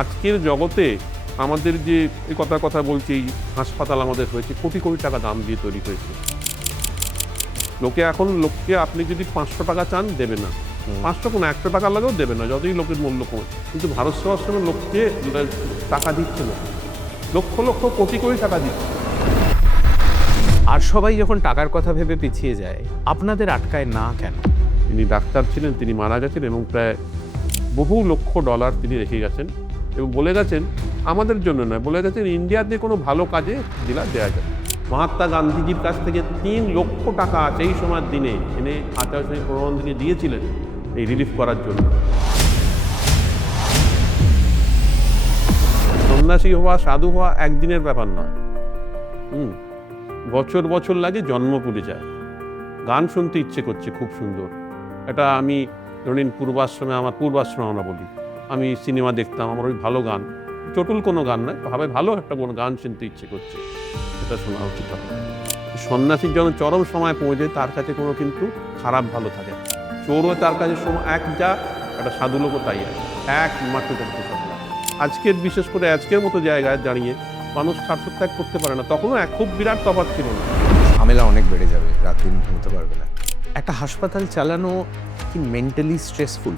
আজকের জগতে আমাদের যে এই কথা বলছি, এই হাসপাতাল আমাদের হয়েছে কোটি কোটি টাকা দাম দিয়ে তৈরি হয়েছে। লোককে আপনি যদি 500 টাকা চান দেবে না, 500 কোনো 100 টাকা লাগেও দেবে না, যতই লোকের মূল্য কমে। কিন্তু ভারত সেবাশ্রমের লোককে টাকা দিচ্ছে না, লক্ষ লক্ষ কোটি কোটি টাকা দিচ্ছে। আর সবাই যখন টাকার কথা ভেবে পিছিয়ে যায়, আপনাদের আটকায় না কেন? তিনি ডাক্তার ছিলেন, তিনি মারা গেছেন এবং প্রায় বহু লক্ষ ডলার তিনি রেখে গেছেন এবং বলে গেছেন আমাদের জন্য নয়, বলে গেছেন ইন্ডিয়াতে কোনো ভালো কাজে দেওয়া যায়। মহাত্মা গান্ধীজির কাছ থেকে 3 লক্ষ টাকা সেই সময়ের দিনে এনে আচার্য প্রধানমন্ত্রীকে দিয়েছিলেন এই রিলিফ করার জন্য। সন্ন্যাসী হওয়া, সাধু হওয়া একদিনের ব্যাপার নয়, বছর বছর লাগে, জন্ম পুড়ে যায়। গান শুনতে ইচ্ছে করছে খুব সুন্দর, এটা আমি ধরেন পূর্বাশ্রমে, আমার পূর্বাশ্রমে আমরা বলি, আমি সিনেমা দেখতাম, আমার ওই ভালো গান, চটুল কোনো গান নয়, ভালো একটা কোনো গান শুনতে ইচ্ছে করছে, এটা শোনা উচিত হবে। সন্ন্যাসীর জন্য চরম সময় পৌঁছে তার কাছে কোনো কিন্তু খারাপ ভালো থাকে, চোরও তার কাছে সময় এক, যা একটা সাধু লোকও তাই আছে, একমাত্র করতে পারে। আজকের, বিশেষ করে আজকের মতো জায়গায় দাঁড়িয়ে মানুষ স্বার্থত্যাগ করতে পারে না, তখনও খুব বিরাট তফাৎ ছিল না। ঝামেলা অনেক বেড়ে যাবে, রাত দিন ঘুমোতে পারবে না। একটা হাসপাতাল চালানো কি মেন্টালি স্ট্রেসফুল?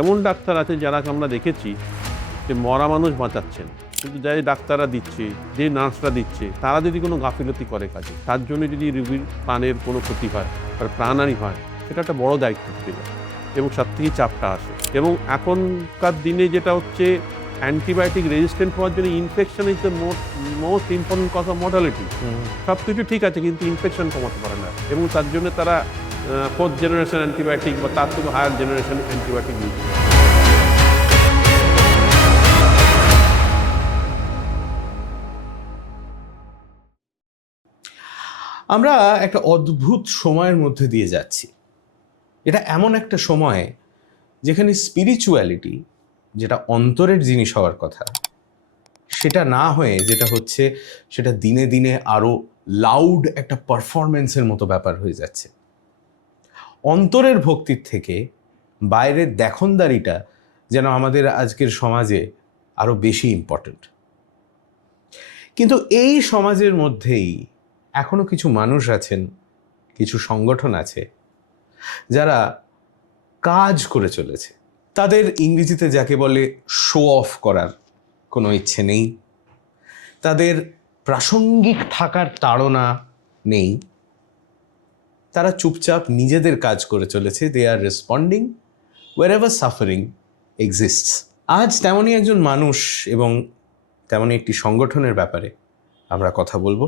এমন ডাক্তার আছে যারা আমরা দেখেছি যে মরা মানুষ বাঁচাচ্ছেন, কিন্তু যাই ডাক্তাররা দিচ্ছে, যে নার্সরা দিচ্ছে, তারা যদি কোনো গাফিলতি করে কাজে, তার জন্য যদি রোগীর প্রাণের কোনো ক্ষতি হয়, তার প্রাণহানি হয়, সেটা একটা বড় দায়িত্ব থেকে যায় এবং সব থেকে চাপটা আসে। এবং এখনকার দিনে যেটা হচ্ছে, অ্যান্টিবায়োটিক রেজিস্ট্যান্ট হওয়ার জন্য infection is the most important cause of mortality. সব কিছু ঠিক আছে কিন্তু ইনফেকশন কমাতে পারে না, এবং তার জন্য তারা 4th জেনারেশন অ্যান্টিবায়োটিক বা তার থেকে হায়ার জেনারেশন অ্যান্টিবায়োটিক ইউজ করে। আমরা একটা অদ্ভুত সময়ের মধ্যে দিয়ে যাচ্ছি। এটা এমন একটা সময় যেখানে স্পিরিচুয়ালিটি, যেটা অন্তরের জিনিস হওয়ার কথা, সেটা না হয়ে যেটা হচ্ছে, সেটা দিনে দিনে আরো লাউড একটা পারফরমেন্সের মতো ব্যাপার হয়ে যাচ্ছে। অন্তরের ভক্তির থেকে বাইরের দেখনদারিটা যেন আমাদের আজকের সমাজে আরো বেশি ইম্পর্ট্যান্ট। কিন্তু এই সমাজের মধ্যেই এখনো কিছু মানুষ আছেন, কিছু সংগঠন আছে যারা কাজ করে চলেছে। তাদের ইংরেজিতে যাকে বলে শো অফ করার কোনো ইচ্ছে নেই, তাদের প্রাসঙ্গিক থাকার তাড়না নেই, তারা চুপচাপ নিজেদের কাজ করে চলেছে। দে আর রেসপন্ডিং wherever suffering exists. আজ তেমনই একজন মানুষ এবং তেমনই একটি সংগঠনের ব্যাপারে আমরা কথা বলবো।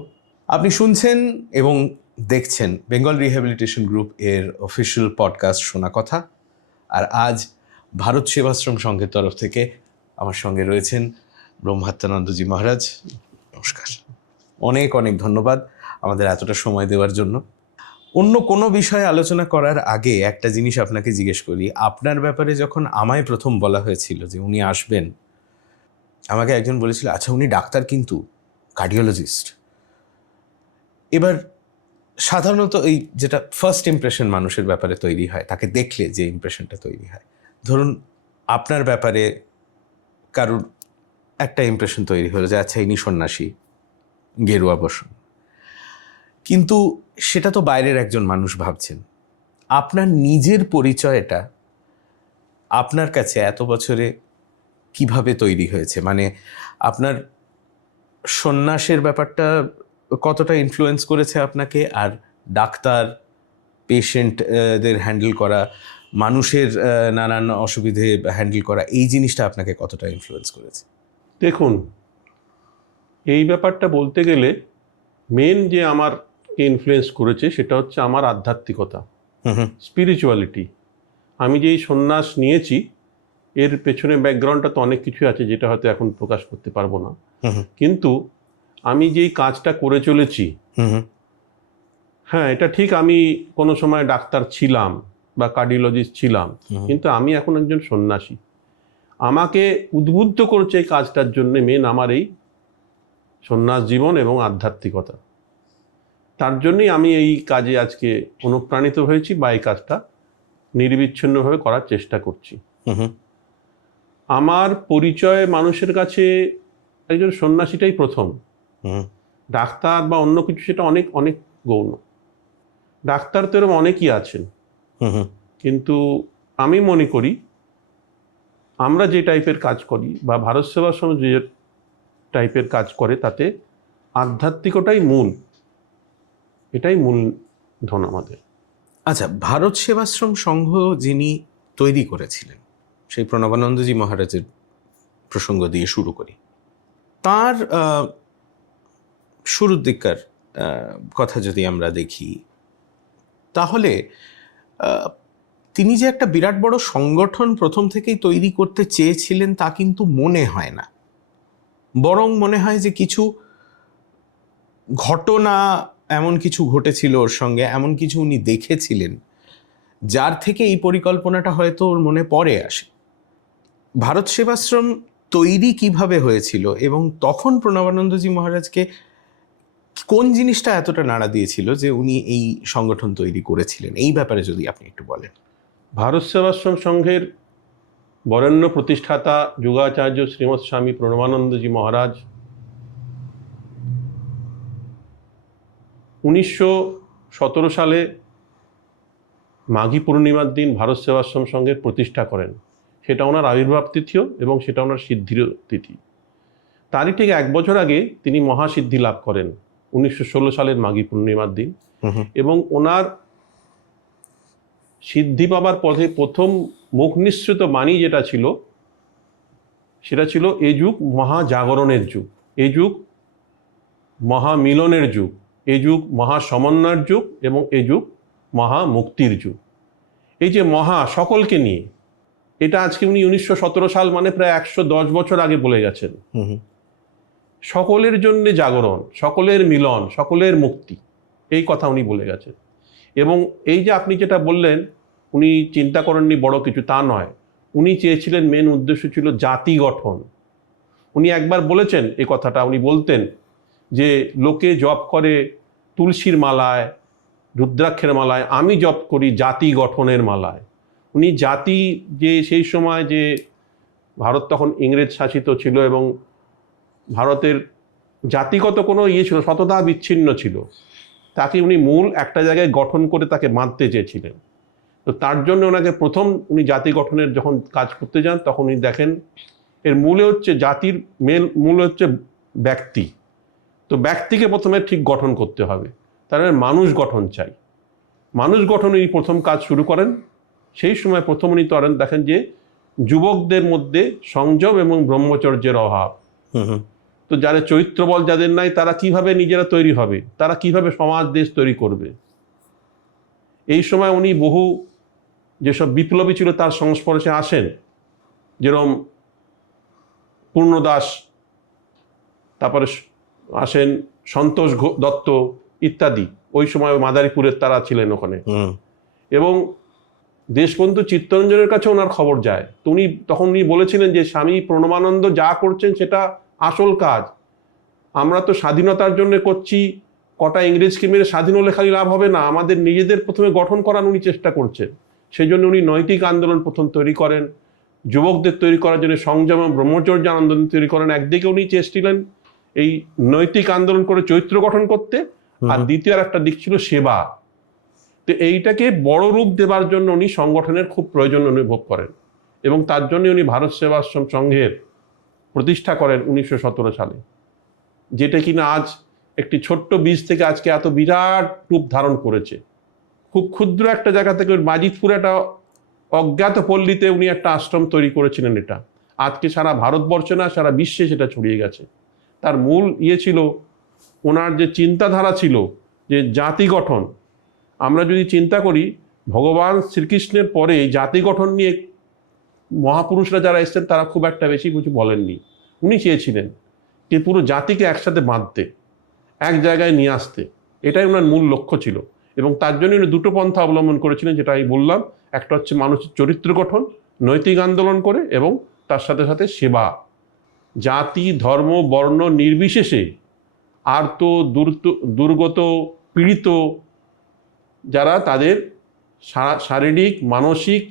আপনি শুনছেন এবং দেখছেন বেঙ্গল রিহ্যাবিলিটেশন গ্রুপ এর অফিসিয়াল পডকাস্ট শোনা কথা। আর আজ ভারত সেবাশ্রম সংঘের তরফ থেকে আমার সঙ্গে রয়েছেন ব্রহ্মাত্মানন্দজি মহারাজ। নমস্কার, অনেক অনেক ধন্যবাদ আমাদের এতটা সময় দেওয়ার জন্য। অন্য কোনো বিষয়ে আলোচনা করার আগে একটা জিনিস আপনাকে জিজ্ঞেস করি। আপনার ব্যাপারে যখন আমায় প্রথম বলা হয়েছিল যে উনি আসবেন, আমাকে একজন বলেছিল, আচ্ছা উনি ডাক্তার কিন্তু কার্ডিওলজিস্ট। এবার সাধারণত এই যেটা ফার্স্ট ইমপ্রেশন মানুষের ব্যাপারে তৈরি হয়, তাকে দেখলে যে ইমপ্রেশনটা তৈরি হয়, ধরুন আপনার ব্যাপারে কারুর একটা ইমপ্রেশন তৈরি হলো যে আচ্ছা ইনি সন্ন্যাসী, গেরুয়া বসন, কিন্তু সেটা তো বাইরের একজন মানুষ ভাবছেন। আপনার নিজের পরিচয়টা আপনার কাছে এত বছরে কিভাবে তৈরি হয়েছে? মানে আপনার সন্ন্যাসের ব্যাপারটা কতটা ইনফ্লুয়েন্স করেছে আপনাকে, আর ডাক্তার, পেশেন্টদের হ্যান্ডেল করা, মানুষের নানান অসুবিধে হ্যান্ডেল করা, এই জিনিসটা আপনাকে কতটা ইনফ্লুয়েন্স করেছে? দেখুন, এই ব্যাপারটা বলতে গেলে মেন যে আমারকে ইনফ্লুয়েন্স করেছে সেটা হচ্ছে আমার আধ্যাত্মিকতা, স্পিরিচুয়ালিটি। আমি যে এই সন্ন্যাস নিয়েছি এর পেছনে ব্যাকগ্রাউন্ডটা তো অনেক কিছু আছে যেটা হয়তো এখন প্রকাশ করতে পারবো না, কিন্তু আমি যেই কাজটা করে চলেছি, হ্যাঁ এটা ঠিক, আমি কোনো সময় ডাক্তার ছিলাম বা কার্ডিওলজিস্ট ছিলাম, কিন্তু আমি এখন একজন সন্ন্যাসী। আমাকে উদ্বুদ্ধ করছে এই কাজটার জন্য মেন আমার এই সন্ন্যাস জীবন এবং আধ্যাত্মিকতা। তার জন্যই আমি এই কাজে আজকে অনুপ্রাণিত হয়েছি বা এই কাজটা নির্বিচ্ছিন্নভাবে করার চেষ্টা করছি। আমার পরিচয় মানুষের কাছে একজন সন্ন্যাসীটাই প্রথম। ডাক্তার বা অন্য কিছু সেটা অনেক অনেক গৌণ। ডাক্তার তো এরকম অনেকই আছেন, কিন্তু আমি মনে করি আমরা যে টাইপের কাজ করি বা ভারত সেবাশ্রম যে টাইপের কাজ করে তাতে আধ্যাত্মিকতাই মূল, এটাই মূল ধন আমাদের। আচ্ছা, ভারত সেবাশ্রম সংঘ যিনি তৈরি করেছিলেন সেই প্রণবানন্দজি মহারাজের প্রসঙ্গ দিয়ে শুরু করি। তার শুরুর দিককার কথা যদি আমরা দেখি, তাহলে তিনি যে একটা বিরাট বড় সংগঠন প্রথম থেকেই তৈরি করতে চেয়েছিলেন তা কিন্তু মনে হয় না। বরং মনে হয় যে কিছু ঘটনা এমন কিছু ঘটেছিল ওর সঙ্গে, এমন কিছু উনি দেখেছিলেন যার থেকে এই পরিকল্পনাটা হয়তো ওর মনে পড়ে আসে। ভারত সেবাশ্রম তৈরি কিভাবে হয়েছিল এবং তখন প্রণবানন্দজি মহারাজকে কোন জিনিসটা এতটা নাড়া দিয়েছিল যে উনি এই সংগঠন তৈরি করেছিলেন, এই ব্যাপারে যদি আপনি একটু বলেন। ভারত সেবাশ্রম সংঘের বরেণ্য প্রতিষ্ঠাতা যোগাচার্য শ্রীমৎ স্বামী প্রণবানন্দজি মহারাজ 1917 সালে মাঘী পূর্ণিমার দিন ভারত সেবাশ্রম সংঘের প্রতিষ্ঠা করেন। সেটা ওনার আবির্ভাব তিথিও এবং সেটা ওনার সিদ্ধির তিথি। তারই ঠিক 1 বছর আগে তিনি মহাসিদ্ধি লাভ করেন 1916 সালের মাঘী পূর্ণিমার দিন। এবং ওনার সিদ্ধি পাবার পথে প্রথম মুখ নিঃসৃত বাণী যেটা ছিল সেটা ছিল এ যুগ মহাজাগরণের যুগ, এ যুগ মহামিলনের যুগ, এ যুগ মহাসমন্বয়ের যুগ এবং এ যুগ মহামুক্তির যুগ। এই যে মহা সকলকে নিয়ে, এটা আজকে উনি 1917 সাল মানে প্রায় 110 বছর আগে বলে গেছেন। সকলের জন্য জাগরণ, সকলের মিলন, সকলের মুক্তি, এই কথা উনি বলে গেছেন। এবং এই যে আপনি যেটা বললেন উনি চিন্তা করেননি বড় কিছু, তা নয়। উনি চেয়েছিলেন, মেন উদ্দেশ্য ছিল জাতি গঠন। উনি একবার বলেছেন এই কথাটা, উনি বলতেন যে লোকে জপ করে তুলসীর মালায়, রুদ্রাক্ষের মালায়, আমি জপ করি জাতি গঠনের মালায়। উনি জাতি, যে সেই সময় যে ভারত তখন ইংরেজ শাসিত ছিল এবং ভারতের জাতিগত কোনো ছিল, শততা বিচ্ছিন্ন ছিল, তাকে উনি মূল একটা জায়গায় গঠন করে তাকে বাঁধতে চেয়েছিলেন। তো তার জন্য ওনাকে প্রথম উনি জাতি গঠনের যখন কাজ করতে যান তখন উনি দেখেন এর মূলে হচ্ছে জাতির মূল হচ্ছে ব্যক্তি। তো ব্যক্তিকে প্রথমে ঠিক গঠন করতে হবে, তার মানে মানুষ গঠন চাই। মানুষ গঠন উনি প্রথম কাজ শুরু করেন। সেই সময় প্রথম উনি দেখেন যে যুবকদের মধ্যে সংযম এবং ব্রহ্মচর্যের অভাব। তো যারা চরিত্রবল যাদের নাই তারা কিভাবে নিজেরা তৈরি হবে, তারা কিভাবে সমাজ দেশ তৈরি করবে। এই সময় উনি বহু যেসব বিপ্লবী ছিল তার সংস্পর্শে আসেন, যেরকম পূর্ণদাস, তারপরে আসেন সন্তোষ দত্ত ইত্যাদি। ওই সময় মাদারীপুরের তারা ছিলেন ওখানে। এবং দেশবন্ধু চিত্তরঞ্জনের কাছে ওনার খবর যায়। তো উনি তখন উনি বলেছিলেন যে স্বামী প্রণবানন্দ যা করছেন সেটা আসল কাজ। আমরা তো স্বাধীনতার জন্য করছি, কটা ইংরেজকে মেরে স্বাধীন হলে খালি লাভ হবে না, আমাদের নিজেদের প্রথমে গঠন করার উনি চেষ্টা করছেন। সেই জন্য উনি নৈতিক আন্দোলন প্রথম তৈরি করেন, যুবকদের তৈরি করার জন্য সংযম এবং ব্রহ্মচর্য আন্দোলন তৈরি করেন। একদিকে উনি চেয়েছিলেন এই নৈতিক আন্দোলন করে চরিত্র গঠন করতে, আর দ্বিতীয় একটা দিক ছিল সেবা। তো এইটাকে বড় রূপ দেবার জন্য উনি সংগঠনের খুব প্রয়োজন অনুভব করেন এবং তার জন্য উনি ভারত সেবাশ্রম সংঘের প্রতিষ্ঠা করেন 1917 সালে, যেটা কিনা আজ একটি ছোট্ট বীজ থেকে আজকে এত বিরাট রূপ ধারণ করেছে। খুব ক্ষুদ্র একটা জায়গা থেকে বাজিতপুর একটা অজ্ঞাত পল্লীতে উনি একটা আশ্রম তৈরি করেছিলেন। এটা আজকে সারা ভারতবর্ষে না, সারা বিশ্বে সেটা ছড়িয়ে গেছে। তার মূল ছিল ওনার যে চিন্তাধারা ছিল যে জাতি গঠন। আমরা যদি চিন্তা করি ভগবান শ্রীকৃষ্ণের পরে জাতি গঠন নিয়ে মহাপুরুষরা যারা এসছেন তারা খুব একটা বেশি কিছু বলেননি। উনি চেয়েছিলেন যে পুরো জাতিকে একসাথে বাঁধতে, এক জায়গায় নিয়ে আসতে, এটাই ওনার মূল লক্ষ্য ছিল। এবং তার জন্য উনি দুটো পন্থা অবলম্বন করেছিলেন, যেটা আমি বললাম। একটা হচ্ছে মানুষের চরিত্র গঠন নৈতিক আন্দোলন করে, এবং তার সাথে সাথে সেবা। জাতি ধর্ম বর্ণ নির্বিশেষে আর্ত দুর্গত পীড়িত যারা, তাদের শারীরিক মানসিক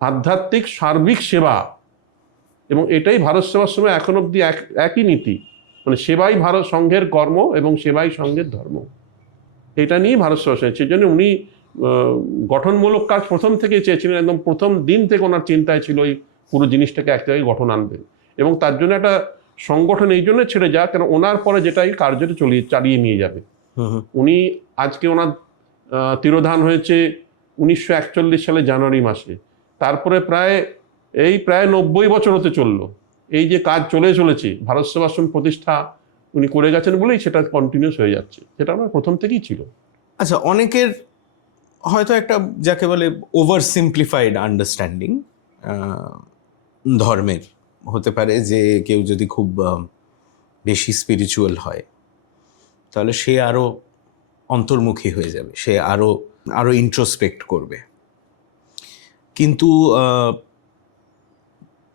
আধ্যাত্মিক সার্বিক সেবা এবং এটাই ভারত সেবার সময় এখন অবধি একই নীতি, মানে সেবাই ভারত সংঘের কর্ম এবং সেবাই সংঘের ধর্ম, এটা নিয়েই ভারত সেবা সমিতি। সেই জন্য উনি গঠনমূলক কাজ প্রথম থেকে চেয়েছিলেন, একদম প্রথম দিন থেকে ওনার চিন্তায় ছিল এই পুরো জিনিসটাকে এক জায়গায় গঠন আনবেন, এবং তার জন্য একটা সংগঠন এই জন্য ছেড়ে যাক কেন ওনার পরে যেটাই কার্যটা চালিয়ে নিয়ে যাবে। উনি আজকে ওনার তিরোধান হয়েছে 1941 সালে জানুয়ারি মাসে, তারপরে প্রায় 90 বছর হতে চললো এই যে কাজ চলেছে ভারত সেবাশ্রম প্রতিষ্ঠা উনি করে গেছেন বলেই সেটা কন্টিনিউস হয়ে যাচ্ছে, সেটা আমার প্রথম থেকেই ছিল। আচ্ছা, অনেকের হয়তো একটা যাকে বলে ওভার সিম্পলিফাইড আন্ডারস্ট্যান্ডিং ধর্মের হতে পারে, যে কেউ যদি খুব বেশি স্পিরিচুয়াল হয় তাহলে সে আরও অন্তর্মুখী হয়ে যাবে, সে আরও ইন্ট্রোস্পেক্ট করবে। কিন্তু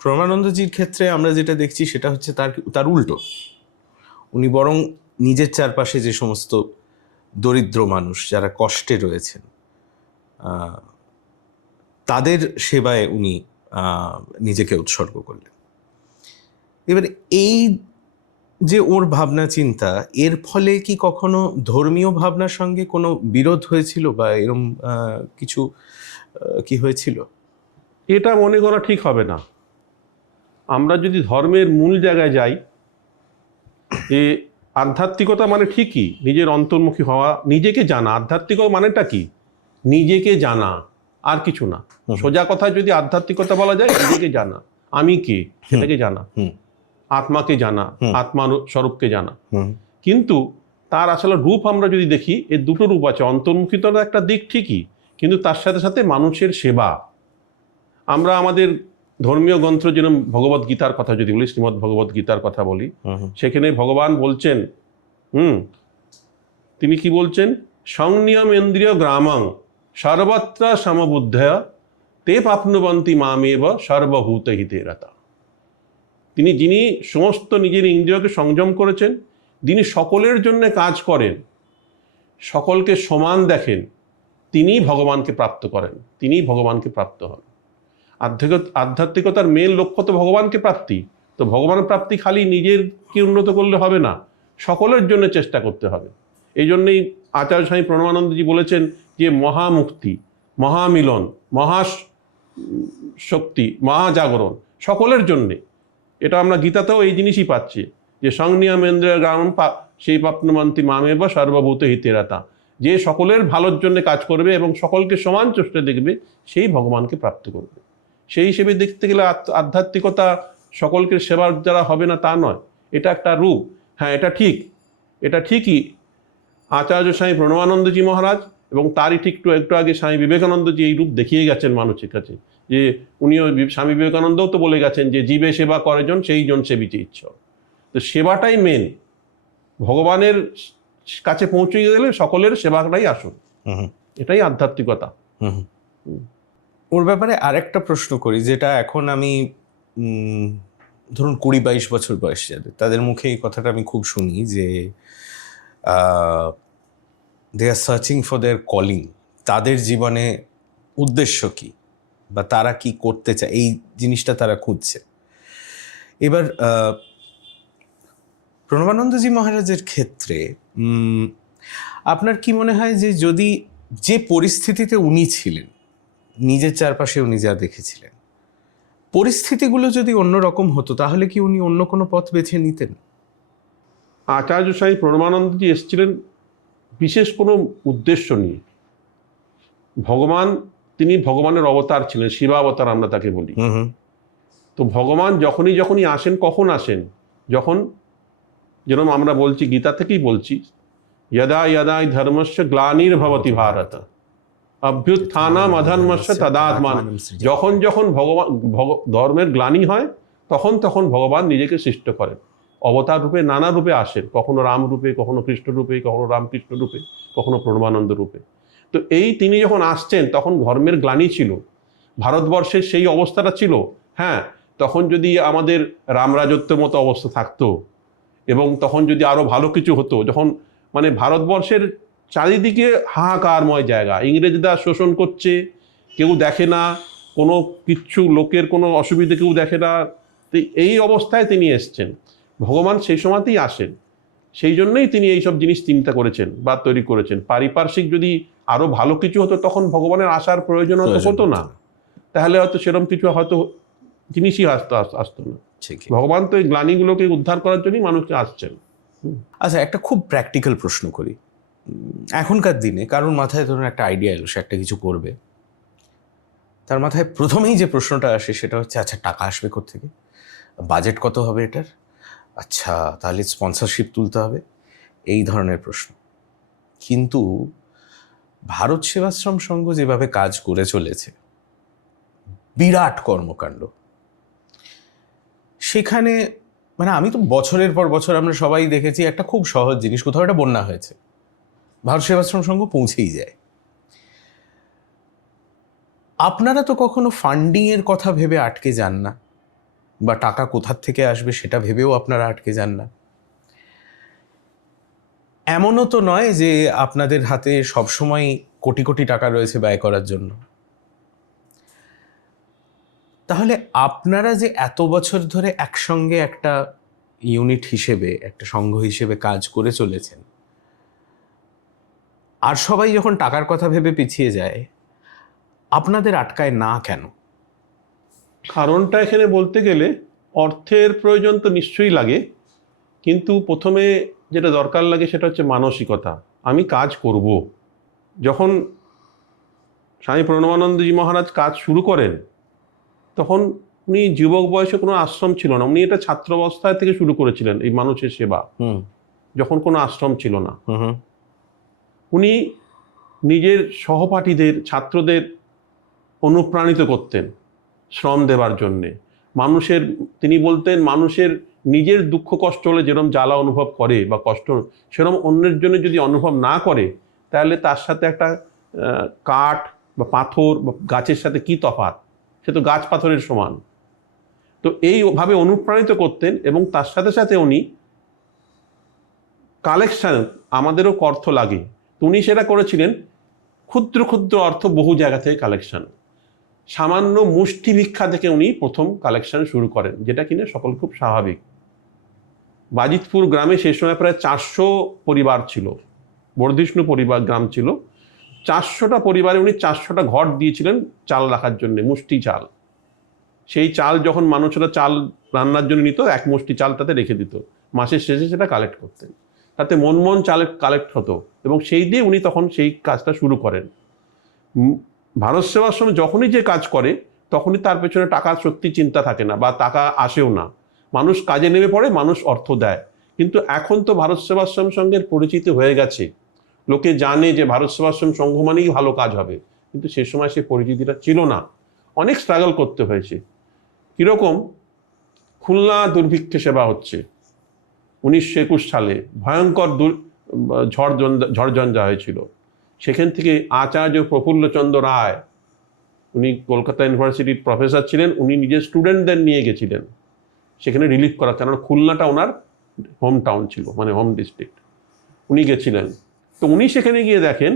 প্রণবানন্দজির ক্ষেত্রে আমরা যেটা দেখছি সেটা হচ্ছে তার উল্টো। উনি বরং নিজের চারপাশে যে সমস্ত দরিদ্র মানুষ যারা কষ্টে রয়েছেন তাদের সেবায় উনি নিজেকে উৎসর্গ করলেন। এবার এই যে ওর ভাবনা চিন্তা, এর ফলে কি কখনো ধর্মীয় ভাবনার সঙ্গে কোনো বিরোধ হয়েছিল বা এরকম কিছু কি হয়েছিল? এটা মনে করা ঠিক হবে না। আমরা যদি ধর্মের মূল জায়গায় যাই, যে আধ্যাত্মিকতা মানে ঠিকই নিজের অন্তর্মুখী হওয়া, নিজেকে জানা। আধ্যাত্মিকতা মানেটা কি? নিজেকে জানা, আর কিছু না। সোজা কথায় যদি আধ্যাত্মিকতা বলা যায়, নিজেকে জানা, আমি কে সেটাকে জানা, আত্মাকে জানা, আত্মার স্বরূপকে জানা। কিন্তু তার আসলে রূপ আমরা যদি দেখি, এর দুটো রূপ আছে। অন্তর্মুখিতার একটা দিক ঠিকই, কিন্তু তার সাথে সাথে মানুষের সেবা। আমরা আমাদের ধর্মীয় গ্রন্থ যেরকম ভগবদ গীতার কথা যদি বলি, শ্রীমদ্ ভগবদ গীতার কথা বলি, সেখানে ভগবান বলছেন, তিনি কি বলছেন? সংনিয়ম ইন্দ্রিয় গ্রামং সর্বত্র সমবুদ্ধয়া তে প্রাপ্নুবন্তি মামেব সর্বভূত হিতে রতা। যিনি সমস্ত নিজের ইন্দ্রিয়কে সংযম করেছেন, যিনি সকলের জন্য কাজ করেন, সকলকে সমান দেখেন, তিনিই ভগবানকে প্রাপ্ত করেন, তিনিই ভগবানকে প্রাপ্ত হন। আধ্যাত্মিকতার মেন লক্ষ্য তো ভগবানকে প্রাপ্তি। তো ভগবানের প্রাপ্তি খালি নিজেরকে উন্নত করলে হবে না, সকলের জন্য চেষ্টা করতে হবে। এই জন্যই আচার্য স্বামী প্রণবানন্দজি বলেছেন যে মহামুক্তি, মহামিলন, মহাশক্তি, মহাজাগরণ সকলের জন্যে। এটা আমরা গীতাতেও এই জিনিসই পাচ্ছি, যে সংনিয়ম ইন্দ্রিয় গ্রামং সেই প্রাপ্নুবন্তি মামেব সর্বভূত হিতে রতা। যে সকলের ভালোর জন্য কাজ করবে এবং সকলকে সমান চোখে দেখবে, সেই ভগবানকে প্রাপ্ত করবে। সেই হিসেবে দেখতে গেলে আধ্যাত্মিকতা সকলকে সেবার দ্বারা হবে না তা নয়, এটা একটা রূপ। হ্যাঁ, এটা ঠিকই আচার্য স্বামী প্রণবানন্দজি মহারাজ এবং তারই ঠিক একটু আগে স্বামী বিবেকানন্দজি এই রূপ দেখিয়ে গেছেন মানুষের কাছে। যে উনিও, স্বামী বিবেকানন্দও তো বলে গেছেন যে জীবে সেবা করে জন সেই জন সেবিতে ইচ্ছা। তো সেবাটাই মেন, ভগবানের কাছে পৌঁছে গেলে সকলের সেবাটাই আসুন, এটাই আধ্যাত্মিকতা। ওর ব্যাপারে আরেকটা প্রশ্ন করি, যেটা এখন আমি ধরুন 20-22 বছর বয়স যাদের, তাদের মুখে এই কথাটা আমি খুব শুনি যে they are searching for their calling. তাদের জীবনে উদ্দেশ্য কি বা তারা কি করতে চায়, এই জিনিসটা তারা খুঁজছে। এবার প্রণবানন্দজি মহারাজের ক্ষেত্রে আপনার কি মনে হয় যে যদি যে পরিস্থিতিতে উনি ছিলেন, নিজের চারপাশে উনি যা দেখেছিলেন, পরিস্থিতিগুলো যদি অন্যরকম হতো তাহলে কি উনি অন্য কোনো পথ বেছে নিতেন? আচার্য স্বামী প্রণবানন্দজি এসেছিলেন বিশেষ কোনো উদ্দেশ্য নিয়ে। তিনি ভগবানের অবতার ছিলেন, শিবাবতার আমরা তাকে বলি। তো ভগবান যখনই আসেন, কখন আসেন? যখন, যেরকম আমরা বলছি, গীতা থেকেই বলছি, যদা যদা ধর্মস্য গ্লানির্ভবতি ভারত অভ্যুত্থানম অধর্মস্য তদাত্মানম। যখন ধর্মের গ্লানি হয়, তখন ভগবান নিজেকে সৃষ্ট করেন, অবতার রূপে, নানা রূপে আসেন, কখনো রাম রূপে, কখনো কৃষ্ণ রূপে, কখনো রামকৃষ্ণ রূপে, কখনো প্রণবানন্দ রূপে। তো তিনি যখন আসছেন তখন ধর্মের গ্লানি ছিল, ভারতবর্ষের সেই অবস্থাটা ছিল। হ্যাঁ, তখন যদি আমাদের রামরাজত্বের মতো অবস্থা থাকতো এবং তখন যদি আরও ভালো কিছু হতো, যখন মানে ভারতবর্ষের চারিদিকে হাহাকারময় জায়গা, ইংরেজরা শোষণ করছে, কেউ দেখে না, কোনো কিচ্ছু লোকের কোনো অসুবিধে কেউ দেখে না, তো এই অবস্থায় তিনি এসছেন। ভগবান সেই সময়তেই আসেন, সেই জন্যই তিনি এইসব জিনিস চিন্তা করেছেন বা তৈরি করেছেন। পারিপার্শ্বিক যদি আরো ভালো কিছু হতো তখন ভগবানের আসার প্রয়োজন হতো না, তাহলে হয়তো সেরকম কিছু হয়তো জিনিসই আসতো না। ভগবান তো এই গ্লানিগুলোকে উদ্ধার করার জন্যই মানুষকে আসছেন। আচ্ছা, একটা খুব প্র্যাকটিক্যাল প্রশ্ন করি। এখনকার দিনে কারোর মাথায় ধরুন একটা আইডিয়া এলো, সে একটা কিছু করবে, তার মাথায় প্রথমেই যে প্রশ্নটা আসে সেটা হচ্ছে, আচ্ছা টাকা আসবে কোত্থেকে, বাজেট কত হবে এটার, আচ্ছা তাহলে স্পন্সরশিপ তুলতে হবে, এই ধরনের প্রশ্ন। কিন্তু ভারত সেবাশ্রম সংঘ যেভাবে কাজ করে চলেছে, বিরাট কর্মকাণ্ড, সেখানে মানে আমি তো বছরের পর বছর আমরা সবাই দেখেছি একটা খুব সহজ জিনিস, কোথাও একটা বন্যা হয়েছে, ভারত সেবাশ্রম সংঘ পৌঁছেই যায়। আপনারা তো কখনো ফান্ডিং এর কথা ভেবে আটকে যান না, বা টাকা কোথার থেকে আসবে সেটা ভেবেও আপনারা আটকে যান না। এমনও তো নয় যে আপনাদের হাতে সবসময় কোটি কোটি টাকা রয়েছে ব্যয় করার জন্য। তাহলে আপনারা যে এত বছর ধরে একসঙ্গে একটা ইউনিট হিসেবে, একটা সংঘ হিসেবে কাজ করে চলেছেন, আর সবাই যখন টাকার কথা ভেবে পিছিয়ে যায়, আপনাদের আটকায় না কেন? কারণটা এখানে বলতে গেলে অর্থের প্রয়োজন তো নিশ্চয়ই লাগে, কিন্তু প্রথমে যেটা দরকার লাগে সেটা হচ্ছে মানসিকতা। আমি কাজ করব। যখন স্বামী প্রণবানন্দজি মহারাজ কাজ শুরু করেন তখন উনি যুবক বয়সে কোনো আশ্রম ছিল না, উনি এটা ছাত্রাবস্থায় থেকে শুরু করেছিলেন এই মানুষের সেবা, যখন কোনো আশ্রম ছিল না। উনি নিজের সহপাঠীদের, ছাত্রদের অনুপ্রাণিত করতেন শ্রম দেবার জন্যে। তিনি বলতেন মানুষের নিজের দুঃখ কষ্ট হলে যেরকম জ্বালা অনুভব করে বা কষ্ট, সেরকম অন্যের জন্য যদি অনুভব না করে তাহলে তার সাথে একটা কাঠ বা পাথর বা গাছের সাথে কি তফাৎ, সে তো গাছ পাথরের সমান। তো এইভাবে অনুপ্রাণিত করতেন, এবং তার সাথে সাথে উনি কালেকশন, আমাদেরও অর্থ লাগে, উনি সেটা করেছিলেন ক্ষুদ্র ক্ষুদ্র অর্থ বহু জায়গা থেকে কালেকশন। সামান্য মুষ্টি ভিক্ষা থেকে উনি প্রথম কালেকশন শুরু করেন, যেটা কিনা সকল খুব স্বাভাবিক। বাজিতপুর গ্রামে সেই সময় প্রায় 400 পরিবার ছিল, বর্ধিষ্ণু পরিবার গ্রাম ছিল। 400টা পরিবারে উনি 400টা ঘর দিয়েছিলেন চাল রাখার জন্য, মুষ্টি চাল। সেই চাল যখন মানুষরা চাল রান্নার জন্য নিত, এক মুষ্টি চাল তাতে রেখে দিত, মাসের শেষে সেটা কালেক্ট করতেন, তাতে মন চাল কালেক্ট হতো, এবং সেই দিয়ে উনি তখন সেই কাজটা শুরু করেন। ভারত সেবাশ্রম যখনই যে কাজ করে তখনই তার পেছনে টাকার সত্যি চিন্তা থাকে না, বা টাকা আসেও না। মানুষ কাজে নেমে পড়ে, মানুষ অর্থ দেয়। কিন্তু এখন তো ভারত সেবাশ্রম সংঘের পরিচিতি হয়ে গেছে, লোকে জানে যে ভারত সেবাশ্রম সংঘ মানেই ভালো কাজ হবে, কিন্তু সে সময় সেই পরিচিতিটা ছিল না, অনেক স্ট্রাগল করতে হয়েছে। কীরকম, খুলনা দুর্ভিক্ষে সেবা হচ্ছে 1921 সালে, ভয়ঙ্কর ঝড়ঝঞ্ঝা হয়েছিল। সেখান থেকে আচার্য প্রফুল্লচন্দ্র রায়, উনি কলকাতা ইউনিভার্সিটির প্রফেসর ছিলেন, উনি নিজের স্টুডেন্টদের নিয়ে গেছিলেন সেখানে রিলিফ করা, কারণ খুলনাটা ওনার হোম টাউন ছিল, মানে হোম ডিস্ট্রিক্ট। উনি গেছিলেন, তো উনি সেখানে গিয়ে দেখেন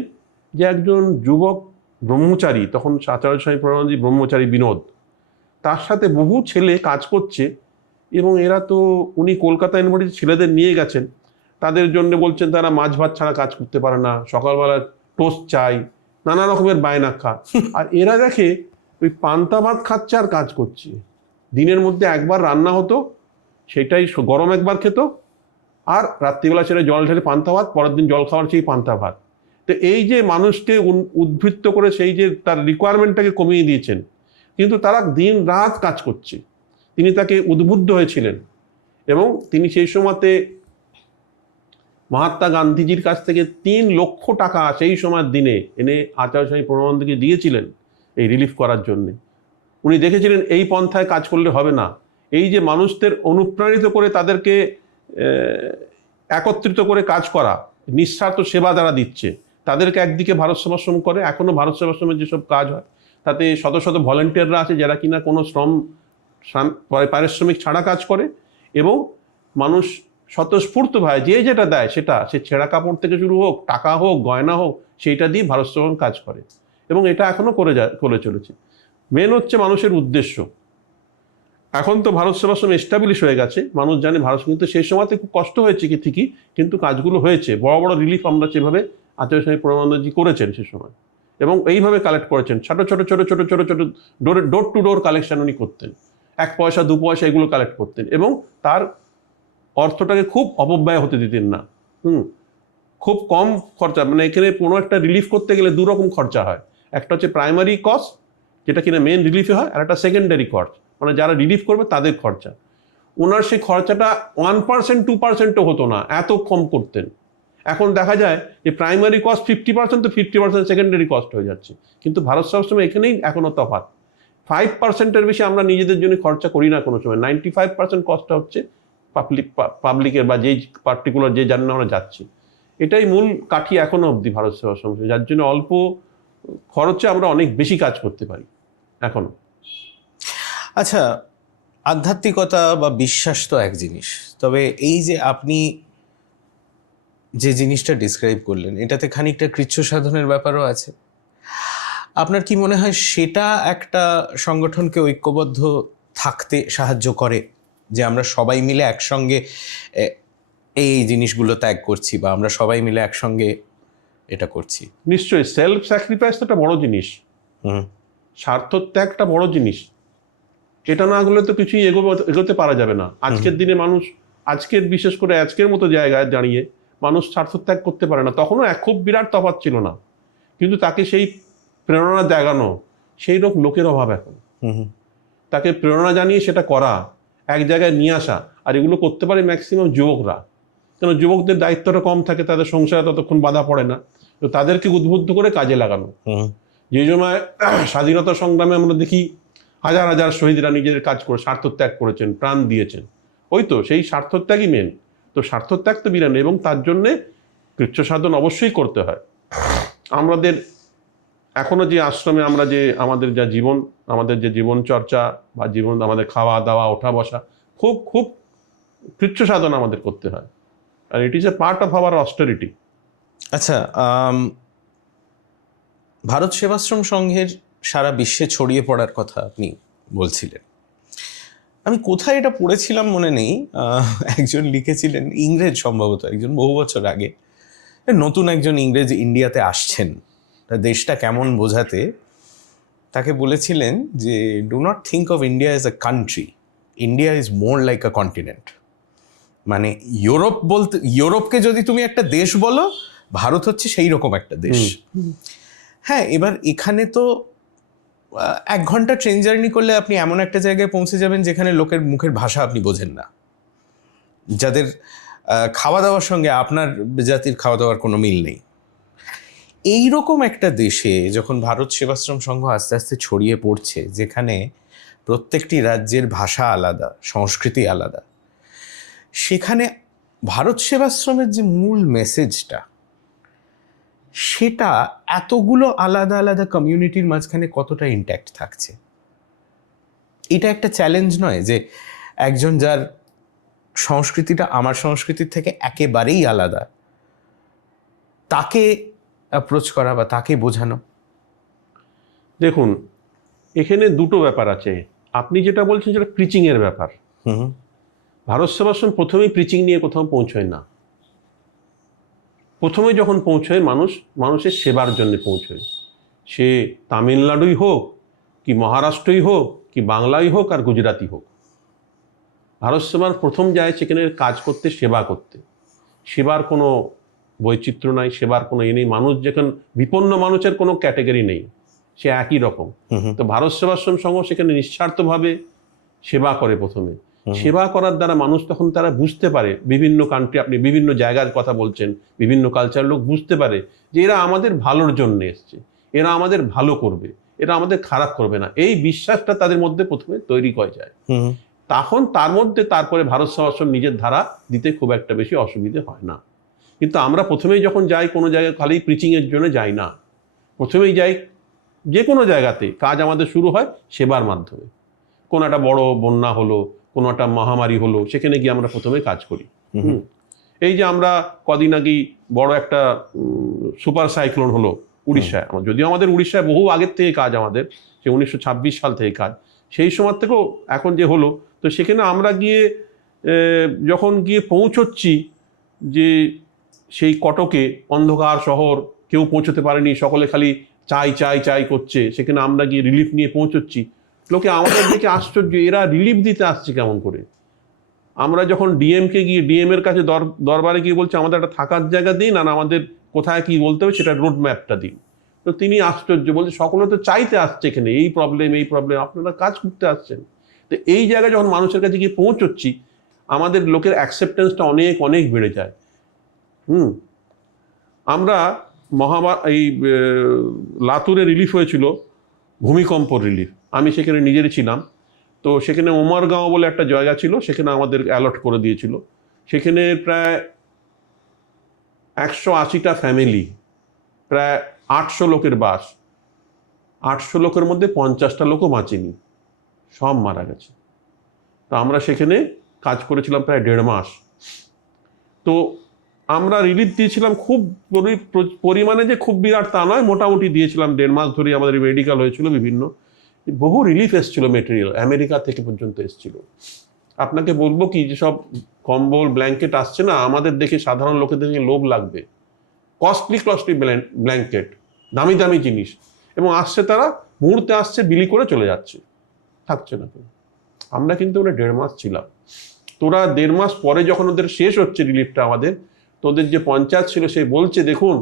যে একজন যুবক ব্রহ্মচারী, তখন আচার্য স্বামী প্রণবানন্দজি ব্রহ্মচারী বিনোদ, তার সাথে বহু ছেলে কাজ করছে, এবং এরা তো, উনি কলকাতা ইউনিভার্সিটির ছেলেদের নিয়ে গেছেন, তাদের জন্য বলছেন তারা মাছ ভাত ছাড়া কাজ করতে পারে না, সকালবেলা টোস্ট চাই, নানা রকমের বায়না খা। আর এরা দেখে ওই পান্তা ভাত খাচ্ছে আর কাজ করছে। দিনের মধ্যে একবার রান্না হতো, সেটাই গরম একবার খেত, আর রাত্রিবেলা সেটা জল ঢেলে পান্তা ভাত, পরের দিন জল খাওয়ার সেই পান্তা ভাত। তো এই যে মানুষকে উদ্বৃত্ত করে সেই যে তার রিকোয়ারমেন্টটাকে কমিয়ে দিয়েছেন, কিন্তু তারা দিন রাত কাজ করছে। তিনি তাকে উদ্বুদ্ধ হয়েছিলেন, এবং তিনি সেই সময়তে মহাত্মা গান্ধীজির কাছ থেকে 3 লক্ষ টাকা সেই সময়ের দিনে এনে আচার্য স্বামী প্রণবানন্দকে দিয়েছিলেন এই রিলিফ করার জন্যে। উনি দেখেছিলেন এই পন্থায় কাজ করলে হবে না, এই যে মানুষদের অনুপ্রাণিত করে তাদেরকে একত্রিত করে কাজ করা, নিঃস্বার্থ সেবা যারা দিচ্ছে তাদেরকে একদিকে ভারত সেবাশ্রম করে, এখনও ভারত সেবাশ্রমের যেসব কাজ হয় তাতে শত শত ভলেন্টিয়াররা আছে যারা কিনা কোনো পারিশ্রমিক ছাড়া কাজ করে, এবং মানুষ স্বতঃস্ফূর্তভাবে যে যেটা দেয় সেটা, সে ছেঁড়া কাপড় থেকে শুরু হোক, টাকা হোক, গয়না হোক, সেইটা দিয়ে ভারত সেবাশ্রম কাজ করে, এবং এটা এখনও করে চলেছে। মেন হচ্ছে মানুষের উদ্দেশ্য। এখন তো ভারত সেবাশ্রম এস্টাবলিশ হয়ে গেছে, মানুষ জানে ভারত, কিন্তু সেই সময়তে খুব কষ্ট হয়েছে কি ঠিকই, কিন্তু কাজগুলো হয়েছে। বড় বড় রিলিফ আমরা যেভাবে আচার্য স্বামী প্রণবানন্দজি করেছেন সে সময়, এবং এইভাবে কালেক্ট করেছেন, ছোট ছোট ছোট ছোট ছোট ছোট ডোর টু ডোর কালেকশন উনি করতেন, 1 পয়সা 2 পয়সা এগুলো কালেক্ট করতেন, এবং তার অর্থটাকে খুব অপব্যয় হতে দিতেন না। খুব কম খরচা, মানে এখানে কোনো একটা রিলিফ করতে গেলে 2 রকম খরচা হয়। একটা হচ্ছে প্রাইমারি কস্ট, যেটা কিনা মেন রিলিফে হয়, আর একটা সেকেন্ডারি কস্ট, মানে যারা রিলিফ করবে তাদের খরচা। ওনার সেই খরচাটা 1% 2%ও হতো না, এত কম করতেন। এখন দেখা যায় যে প্রাইমারি কস্ট 50%, তো 50% সেকেন্ডারি কস্ট হয়ে যাচ্ছে। কিন্তু ভারত সেবাশ্রমে এখানেই এখনো তফাৎ, 5%-এর বেশি আমরা নিজেদের জন্য খরচা করি না কোনো সময়। 95% কস্টটা হচ্ছে পাবলিকের, বা যেই পার্টিকুলার যে জন্য আমরা যাচ্ছি। এটাই মূল কাঠি এখনো অবধি ভারত সেবাশ্রম, যার জন্য অল্প খরচে আমরা অনেক বেশি কাজ করতে পারি এখনো। আচ্ছা, আধ্যাত্মিকতা বা বিশ্বাস তো এক জিনিস, তবে এই যে আপনি যে জিনিসটা ডিসক্রাইব করলেন, এটাতে খানিকটা কৃচ্ছ সাধনের ব্যাপারও আছে। আপনার কি মনে হয় সেটা একটা সংগঠনকে ঐক্যবদ্ধ থাকতে সাহায্য করে, যে আমরা সবাই মিলে একসঙ্গে এই জিনিসগুলো ত্যাগ করছি, বা আমরা সবাই মিলে একসঙ্গে এটা করছি? নিশ্চয়ই, সেলফ স্যাক্রিফাইস তো একটা বড় জিনিস, স্বার্থ ত্যাগটা বড় জিনিস। এটা না হলে তো কিছুই এগোতে পারা যাবে না। আজকের দিনে মানুষ, আজকের বিশেষ করে আজকের মতো জায়গায় দাঁড়িয়ে মানুষ স্বার্থ ত্যাগ করতে পারে না। তখনও খুব বিরাট তফাৎ ছিল না, কিন্তু তাকে সেই প্রেরণা জাগানো, সেই রকম লোকের অভাব এখন। তাকে প্রেরণা জানিয়ে সেটা করা, এক জায়গায় নিয়ে আসা, আর এগুলো করতে পারে ম্যাক্সিমাম যুবকরা। কেন, যুবকদের দায়িত্বটা কম থাকে, তাদের সংসারে ততক্ষণ বাধা পড়ে না, তো তাদেরকে উদ্বুদ্ধ করে কাজে লাগানো। যে সময় স্বাধীনতা সংগ্রামে আমরা দেখি হাজার হাজার শহীদরা নিজেদের কাজ করে স্বার্থত্যাগ করেছেন, প্রাণ দিয়েছেন, ওই তো সেই স্বার্থত্যাগই মেন। তো স্বার্থত্যাগ তো বিরান, এবং তার জন্যে কৃচ্ছ সাধন অবশ্যই করতে হয়। আমাদের এখনো যে আশ্রমে আমরা যে আমাদের যা জীবন, আমাদের যে জীবন চর্চা বা জীবন, আমাদের খাওয়া দাওয়া ওঠা বসা, খুব খুব কৃচ্ছ সাধন আমাদের করতে হয়, আর it is a part of our austerity. আচ্ছা, ভারত সেবাশ্রম সংঘের সারা বিশ্বে ছড়িয়ে পড়ার কথা আপনি বলছিলেন। আমি কোথায় এটা পড়েছিলাম মনে নেই, একজন লিখেছিলেন, ইংরেজ সম্ভবত একজন, বহু বছর আগে, নতুন একজন ইংরেজ ইন্ডিয়াতে আসছেন, দেশটা কেমন বোঝাতে, তাকে বলেছিলেন যে do not think of India as a country, India is more like a continent. মানে ইউরোপ বলতে, ইউরোপকে যদি তুমি একটা দেশ বলো, ভারত হচ্ছে সেই রকম একটা দেশ। হ্যাঁ, এবার এখানে তো 1 ঘন্টা ট্রেন জার্নি করলে আপনি এমন একটা জায়গায় পৌঁছে যাবেন যেখানে লোকের মুখের ভাষা আপনি বোঝেন না, যাদের খাওয়া দাওয়ার সঙ্গে আপনার জাতির খাওয়া দাওয়ার কোনো মিল নেই। এই রকম একটা দেশে যখন ভারত সেবাশ্রম সংঘ আস্তে আস্তে ছড়িয়ে পড়ছে, যেখানে প্রত্যেকটি রাজ্যের ভাষা আলাদা, সংস্কৃতি আলাদা, সেখানে ভারত সেবাশ্রমের যে মূল মেসেজটা, সেটা এতগুলো আলাদা আলাদা কমিউনিটির মাঝখানে কতটা ইন্ট্যাক্ট থাকছে? এটা একটা চ্যালেঞ্জ নয় যে একজন যার সংস্কৃতিটা আমার সংস্কৃতির থেকে একেবারেই আলাদা, তাকে অ্যাপ্রোচ করা বা তাকে বোঝানো? দেখুন, এখানে দুটো ব্যাপার আছে। আপনি যেটা বলছেন সেটা প্রিচিংয়ের ব্যাপার। ভারত সেবাশ্রম প্রথমেই প্রিচিং নিয়ে কোথাও পৌঁছয় না। প্রথমে যখন পৌঁছয়, মানুষের সেবার জন্য পৌঁছয়। সে তামিলনাড়ুই হোক, কি মহারাষ্ট্রই হোক, কি বাংলাই হোক, আর গুজরাটি হোক, ভারত সেবার প্রথম যায় সেখানে কাজ করতে, সেবা করতে। সেবার কোনো বৈচিত্র্য নাই, সেবার কোনো নেই। মানুষ যেখানে বিপন্ন, মানুষের কোনো ক্যাটেগরি নেই, সে একই রকম। তো ভারত সেবাশ্রম সংঘ সেখানে নিঃস্বার্থভাবে সেবা করে। প্রথমে সেবা করার দ্বারা মানুষ, তখন তারা বুঝতে পারে, বিভিন্ন কান্ট্রি, আপনি বিভিন্ন জায়গার কথা বলছেন, বিভিন্ন কালচার লোক বুঝতে পারে যে এরা আমাদের ভালোর জন্য এসছে, এরা আমাদের ভালো করবে, এরা আমাদের খারাপ করবে না। এই বিশ্বাসটা তাদের মধ্যে প্রথমে তৈরি হয়ে যায়। তখন তার মধ্যে তারপরে ভারত সেবাশ্রম নিজের ধারা দিতে খুব একটা বেশি অসুবিধে হয় না। কিন্তু আমরা প্রথমেই যখন যাই কোনো জায়গায়, খালি প্রিচিংয়ের জন্য যাই না, প্রথমেই যাই যে কোনো জায়গাতে কাজ আমাদের শুরু হয় সেবার মাধ্যমে। কোনো একটা বড় বন্যা হলো, কোনো একটা মহামারী হলো, সেখানে গিয়ে আমরা প্রথমে কাজ করি। এই যে আমরা কদিন আগেই বড় একটা সুপার সাইক্লোন হলো উড়িষ্যায়, যদিও আমাদের উড়িষ্যায় বহু আগের থেকে কাজ, আমাদের সে 1926 সাল থেকে কাজ, সেই সময় থেকেও এখন যে হলো, তো সেখানে আমরা গিয়ে যখন গিয়ে পৌঁছচ্ছি যে সেই কটকে অন্ধকার শহর, কেউ পৌঁছতে পারেনি, সকলে খালি চাই চাই চাই করছে, সেখানে আমরা গিয়ে রিলিফ নিয়ে পৌঁছচ্ছি, লোকে আমাদের দেখে আশ্চর্য, এরা রিলিফ দিতে আসছে কেমন করে। আমরা যখন ডিএমকে গিয়ে ডিএমের কাছে দরবারে গিয়ে বলছি আমাদের একটা থাকার জায়গা দিন, আর আমাদের কোথায় কি বলতে হবে সেটা রোড ম্যাপটা দিন, তো তিনি আশ্চর্য, বলছে সকলে তো চাইতে আসছে এখানে, এই প্রবলেম আপনারা কাজ করতে আসছেন। তো এই জায়গায় যখন মানুষের কাছে গিয়ে পৌঁছচ্ছি, আমাদের লোকের অ্যাকসেপ্টেন্সটা অনেক অনেক বেড়ে যায়। আমরা এই লাতুরে রিলিফ হয়েছিল, ভূমিকম্প রিলিফ, আমি সেখানে নিজেরই ছিলাম। তো সেখানে ওমরগাঁও বলে একটা জায়গা ছিল, সেখানে আমাদের অ্যালট করে দিয়েছিল। সেখানে প্রায় 180টা ফ্যামিলি, প্রায় 800 লোকের বাস। 800 লোকের মধ্যে 50টা লোকও বাঁচেনি, সব মারা গেছে। তো আমরা সেখানে কাজ করেছিলাম প্রায় 1.5 মাস। তো আমরা রিলিফ দিয়েছিলাম খুব পরিমাণে, যে খুব বিরাট তা নয়, মোটামুটি দিয়েছিলাম। 1.5 মাস ধরে আমাদের মেডিকেল হয়েছিল, বিভিন্ন বহু রিলিফ এসেছিল, মেটেরিয়াল আমেরিকা থেকে পর্যন্ত এসেছিল। আপনাকে বলবো কি, যে সব কম্বল ব্ল্যাঙ্কেট আসছে না, আমাদের দেখে সাধারণ লোকেদের দেখে লোভ লাগবে। কস্টলি ব্ল্যাঙ্কেট, দামি দামি জিনিস, এবং আসছে, তারা মুহূর্তে আসছে, বিলি করে চলে যাচ্ছে, থাকছে না। আমরা কিন্তু ওরা 1.5 মাস ছিলাম। তোরা 1.5 মাস পরে যখন ওদের শেষ হচ্ছে রিলিফটা, আমাদের তোদের যে পঞ্চায়েত ছিল সে বলছে, দেখুন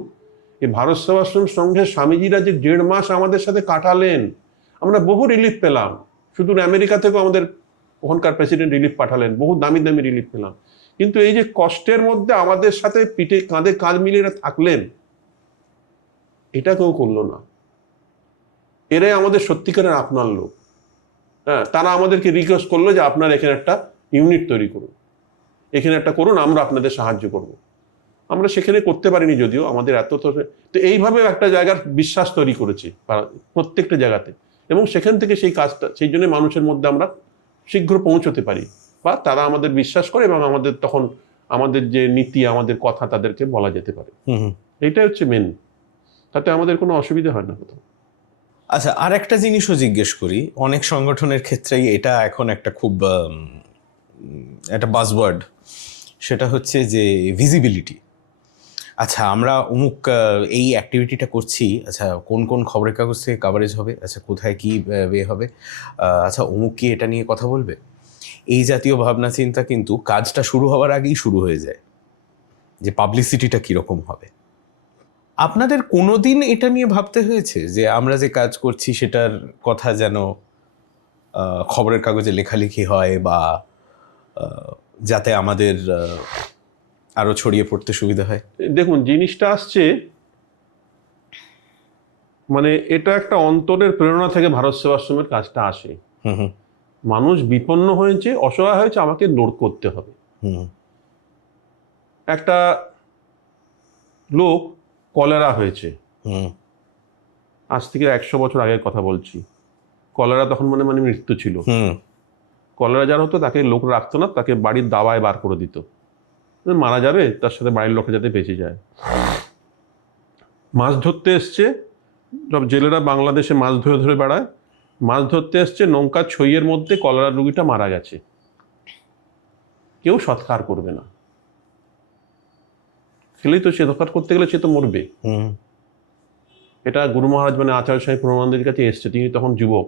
এই ভারত সেবাশ্রম সংঘের স্বামীজিরা যে 1.5 মাস আমাদের সাথে কাটালেন, আমরা বহু রিলিফ পেলাম। শুধু আমেরিকা থেকেও আমাদের ওখানকার প্রেসিডেন্ট রিলিফ পাঠালেন, বহু দামি দামি রিলিফ পেলাম। কিন্তু এই যে কষ্টের মধ্যে আমাদের সাথে পিঠে কাঁধে কাঁধ মিলিয়ে থাকলেন, এটা কেউ করলো না। এরাই আমাদের সত্যিকারের আপনার লোক। হ্যাঁ, তারা আমাদেরকে রিকোয়েস্ট করলো যে আপনার এখানে একটা ইউনিট তৈরি করুন, এখানে একটা করুন, আমরা আপনাদের সাহায্য করব। আমরা সেখানে করতে পারিনি যদিও, আমাদের এত তো এইভাবে একটা জায়গার বিশ্বাস তৈরি করেছি প্রত্যেকটা জায়গাতে, এবং সেখান থেকে সেই কাজটা, সেই জন্য মানুষের মধ্যে আমরা শীঘ্র পৌঁছতে পারি, বা তারা আমাদের বিশ্বাস করে, এবং আমাদের তখন আমাদের যে নীতি, আমাদের কথা তাদেরকে বলা যেতে পারে। এইটাই হচ্ছে মেন, তাতে আমাদের কোনো অসুবিধা হয় না কোথাও। আচ্ছা, আর একটা জিনিসও জিজ্ঞেস করি, অনেক সংগঠনের ক্ষেত্রেই এটা এখন একটা খুব একটা বাজওয়ার্ড, সেটা হচ্ছে যে ভিজিবিলিটি। আচ্ছা, আমরা অমুক এই অ্যাক্টিভিটিটা করছি, আচ্ছা কোন কোন খবরের কাগজ থেকে কাভারেজ হবে, আচ্ছা কোথায় কি বে হবে, আচ্ছা অমুক কি এটা নিয়ে কথা বলবে, এই জাতীয় ভাবনা চিন্তা কিন্তু কাজটা শুরু হওয়ার আগেই শুরু হয়ে যায়, যে পাবলিসিটিটা কীরকম হবে। আপনাদের কোনো দিন এটা নিয়ে ভাবতে হয়েছে যে আমরা যে কাজ করছি সেটার কথা যেন খবরের কাগজে লেখালেখি হয়, বা যাতে আমাদের আরো ছড়িয়ে পড়তে সুবিধা হয়? দেখুন, জিনিসটা আসছে, মানে এটা একটা অন্তরের প্রেরণা থেকে ভারত সেবাশ্রমের কাজটা আসে। মানুষ বিপন্ন হয়েছে, অসহায় হয়েছে, আমাকে লোড করতে হবে। একটা লোক কলেরা হয়েছে, আজ থেকে 100 বছর আগের কথা বলছি। কলেরা তখন মানে মৃত্যু ছিল। কলেরা যার হতো তাকে লোক রাখতো না, তাকে বাড়ির দাওয়ায় বার করে দিত, মারা যাবে, তার সাথে বাড়ির লোকে যাতে বেঁচে যায়। মাছ ধরতে এসছে, সব জেলেরা বাংলাদেশে মাছ ধরে ধরে বেড়ায়, মাছ ধরতে এসছে, নৌকার ছইয়ের মধ্যে কলেরা রোগীটা মারা গেছে, কেউ সৎকার করবে না। খেলেই তো, সে সৎকার করতে গেলে সে তো মরবে। এটা গুরু মহারাজ মানে আচার্য সাহেব প্রমানদের কাছে এসছে, তিনি তখন যুবক,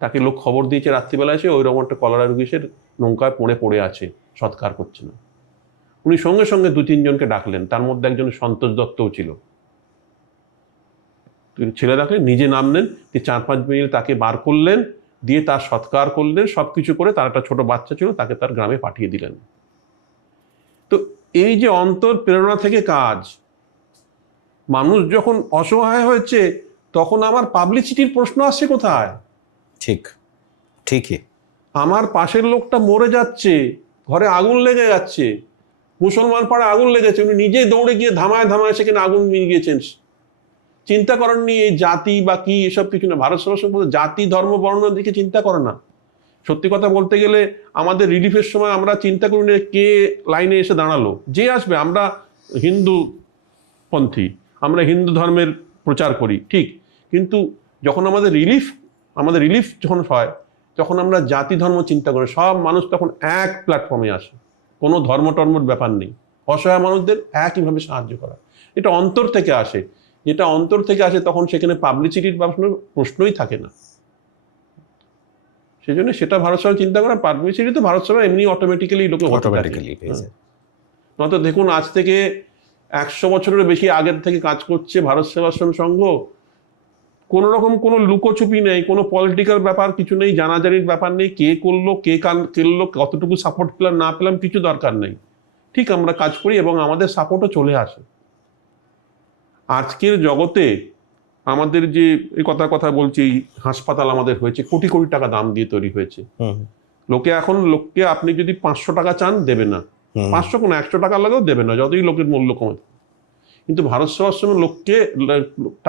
তাকে লোক খবর দিয়েছে রাত্রিবেলা এসে ওই রকম একটা কলেরা রোগী সে নৌকায় পড়ে আছে, সৎকার করছে না। উনি সঙ্গে সঙ্গে 2-3 জনকে ডাকলেন, তার মধ্যে একজন সন্তোষ দত্তও ছিল। ছেলে ডাকলেন, নিজে নামলেন, 4-5 মিনিট তাকে বার করলেন, দিয়ে তার সৎকার করলেন, সবকিছু করে। তার একটা ছোট বাচ্চা ছিল, তাকে তার গ্রামে পাঠিয়ে দিলেন। তো এই যে অন্তর প্রেরণা থেকে কাজ, মানুষ যখন অসহায় হয়েছে তখন আমার পাবলিসিটির প্রশ্ন আসছে কোথায়? ঠিক, ঠিকই। আমার পাশের লোকটা মরে যাচ্ছে, ঘরে আগুন লেগে যাচ্ছে, মুসলমান পাড়ায় আগুন লেগেছে, উনি নিজেই দৌড়ে গিয়ে ধামায় ধামায় সেখানে আগুন নিয়ে গিয়েছেন। চিন্তা করেননি এই জাতি বা কি, এসব কিছু না। ভারত সেবাশ্রম জাতি ধর্ম বর্ণ দিকে চিন্তা করে না। সত্যি কথা বলতে গেলে আমাদের রিলিফের সময় আমরা চিন্তা করি না কে লাইনে এসে দাঁড়ালো, যে আসবে। আমরা হিন্দু পন্থী, আমরা হিন্দু ধর্মের প্রচার করি, ঠিক, কিন্তু যখন আমাদের রিলিফ আমাদের রিলিফ যখন হয়, তখন আমরা জাতি ধর্ম চিন্তা করি, সব মানুষ তখন এক প্ল্যাটফর্মে আসে, কোনো ধর্ম টর্মর ব্যাপার নেই, অসহায় মানুষদের একইভাবে সাহায্য করা, এটা অন্তর থেকে আসে। যেটা অন্তর থেকে আসে তখন সেখানে পাবলিসিটির প্রশ্নই থাকে না। সেই জন্য সেটা ভারত সরকার চিন্তা করে, পাবলিসিটি তো ভারত সরকার এমনি অটোমেটিক্যালি লোকে অটোমেটিক্যালি পেয়ে যায়। নয়তো দেখুন আজ থেকে 100 বছরের বেশি আগের থেকে কাজ করছে ভারত সেবাশ্রম সংঘ, কোনো রকম কোনো লুকোছুপি নেই, কোনো পলিটিক্যাল ব্যাপার কিছু নেই, জানাজানির ব্যাপার নেই, কে করলো কে করলো, কতটুকু সাপোর্ট পেলাম না পেলাম কিছু দরকার নেই, ঠিক আমরা কাজ করি এবং আমাদের সাপোর্টও চলে আসে। আজকের জগতে আমাদের যে এই কথা বলছি, হাসপাতাল আমাদের হয়েছে কোটি কোটি টাকা দাম দিয়ে তৈরি হয়েছে, লোকে আপনি যদি 500 টাকা চান দেবে না, 500 কোনো 100 টাকা লাগেও দেবে না, যতই লোকের মূল্য কমে। কিন্তু ভারত সেবাশ্রমের লোককে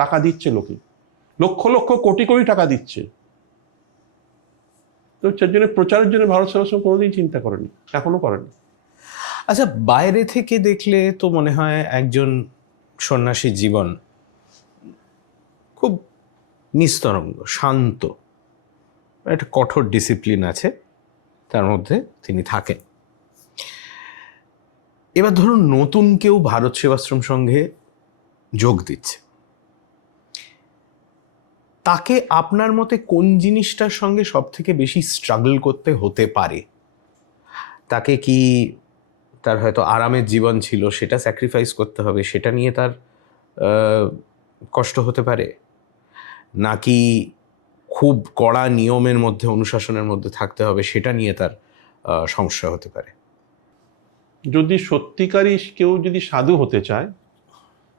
টাকা দিচ্ছে, লোকে লক্ষ লক্ষ কোটি কোটি টাকা দিচ্ছে। তো যার জন্য প্রচারের জন্য ভারত সেবাশ্রম কোনোদিন চিন্তা করেনি, এখনো করেনি। আচ্ছা, বাইরে থেকে দেখলে তো মনে হয় একজন সন্ন্যাসীর জীবন খুব নিস্তরঙ্গ, শান্ত, একটা কঠোর ডিসিপ্লিন আছে তার মধ্যে তিনি থাকেন। এবার ধরুন নতুন কেউ ভারত সেবাশ্রম সংঘে যোগ দিচ্ছে, তাকে আপনার মতে কোন জিনিসটার সঙ্গে সব থেকে বেশি স্ট্রাগল করতে হতে পারে? তাকে কি তার হয়তো আরামের জীবন ছিল সেটা স্যাক্রিফাইস করতে হবে, সেটা নিয়ে তার কষ্ট হতে পারে, নাকি খুব কড়া নিয়মের মধ্যে অনুশাসনের মধ্যে থাকতে হবে সেটা নিয়ে তার সমস্যা হতে পারে? যদি সত্যিকারই কেউ যদি সাধু হতে চায়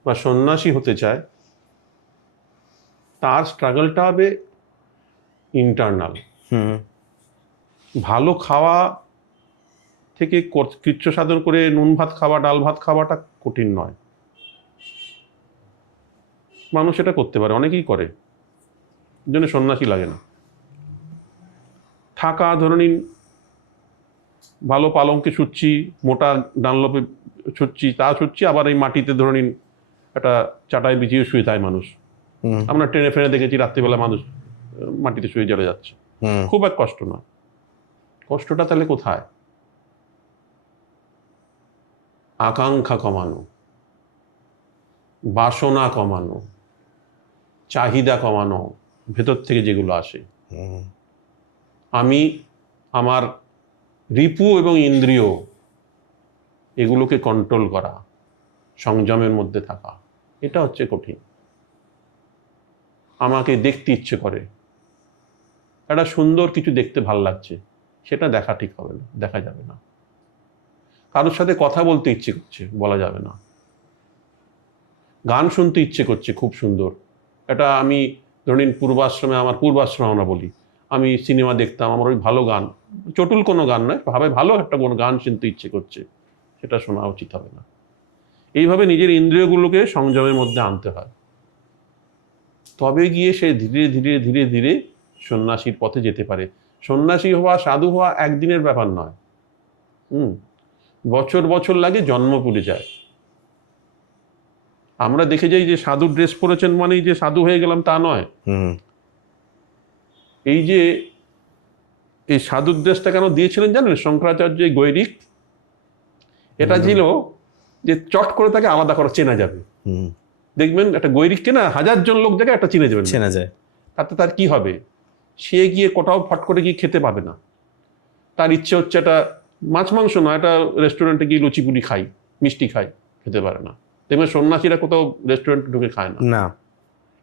বা সন্ন্যাসী হতে চায়, তার স্ট্রাগলটা হবে ইন্টারনাল। ভালো খাওয়া থেকে কৃচ্ছ সাধন করে নুন ভাত খাওয়া, ডাল ভাত খাওয়াটা কঠিন নয়, মানুষ এটা করতে পারে, অনেকেই করে, এর জন্য সন্ন্যাসী লাগে না। থাকা ধরে নিন, ভালো পালঙ্কে শুচ্ছি, মোটা ডানলপে শুচ্ছি, আবার এই মাটিতে ধরে নিন একটা চাটাই বিছিয়ে শুয়ে যায় মানুষ। আমরা ট্রেনে ফ্রেনে দেখেছি রাত্রিবেলা মানুষ মাটিতে শুয়ে জ্বলে যাচ্ছে, খুব এক কষ্ট না। কষ্টটা তাহলে কোথায়? আকাঙ্ক্ষা কমানো, বাসনা কমানো, চাহিদা কমানো, ভেতর থেকে যেগুলো আসে। আমি আমার রিপু এবং ইন্দ্রিয় এগুলোকে কন্ট্রোল করা, সংযমের মধ্যে থাকা, এটা হচ্ছে কঠিন। আমাকে দেখতে ইচ্ছে করে, একটা সুন্দর কিছু দেখতে ভাল লাগছে, সেটা দেখা ঠিক হবে না, দেখা যাবে না। কারোর সাথে কথা বলতে ইচ্ছে করছে, বলা যাবে না। গান শুনতে ইচ্ছে করছে খুব সুন্দর, এটা আমি ধরুন পূর্বাশ্রমে আমরা বলি, আমি সিনেমা দেখতাম, আমার ওই ভালো গান, চটুল কোনো গান নয়, ভালো একটা কোনো গান শুনতে ইচ্ছে করছে, সেটা শোনা উচিত হবে না। এইভাবে নিজের ইন্দ্রিয়গুলোকে সংযমের মধ্যে আনতে হয়, তবে গিয়ে সে ধীরে ধীরে ধীরে ধীরে সন্ন্যাসীর পথে যেতে পারে। সন্ন্যাসী হওয়া, সাধু হওয়া একদিনের ব্যাপার নয়, বছর বছর লাগে, জন্ম পুড়ে যায়। আমরা দেখে যাই যে সাধু ড্রেস পরেছেন মানেই যে সাধু হয়ে গেলাম, তা নয়। এই যে এই সাধু ড্রেসটা কেন দিয়েছিলেন জানেন শঙ্করাচার্য? গৈরিক, এটা ছিল যে চট করে তাকে আলাদা করা, চেনা যাবে। দেখবেন একটা গৈরিককে না 1000 জন লোক দেখে একটা চিনে যাবেন, চেনা যায়। তাতে তার কি হবে? সে গিয়ে কোথাও ফট করে গিয়ে খেতে পাবে না, তার ইচ্ছে হচ্ছে একটা মাছ মাংস নয়, একটা রেস্টুরেন্টে গিয়ে লুচি পুরি খাই, মিষ্টি খাই, খেতে পারে না। দেখবেন সন্ন্যাসীরা কোথাও রেস্টুরেন্টে ঢুকে খায় না।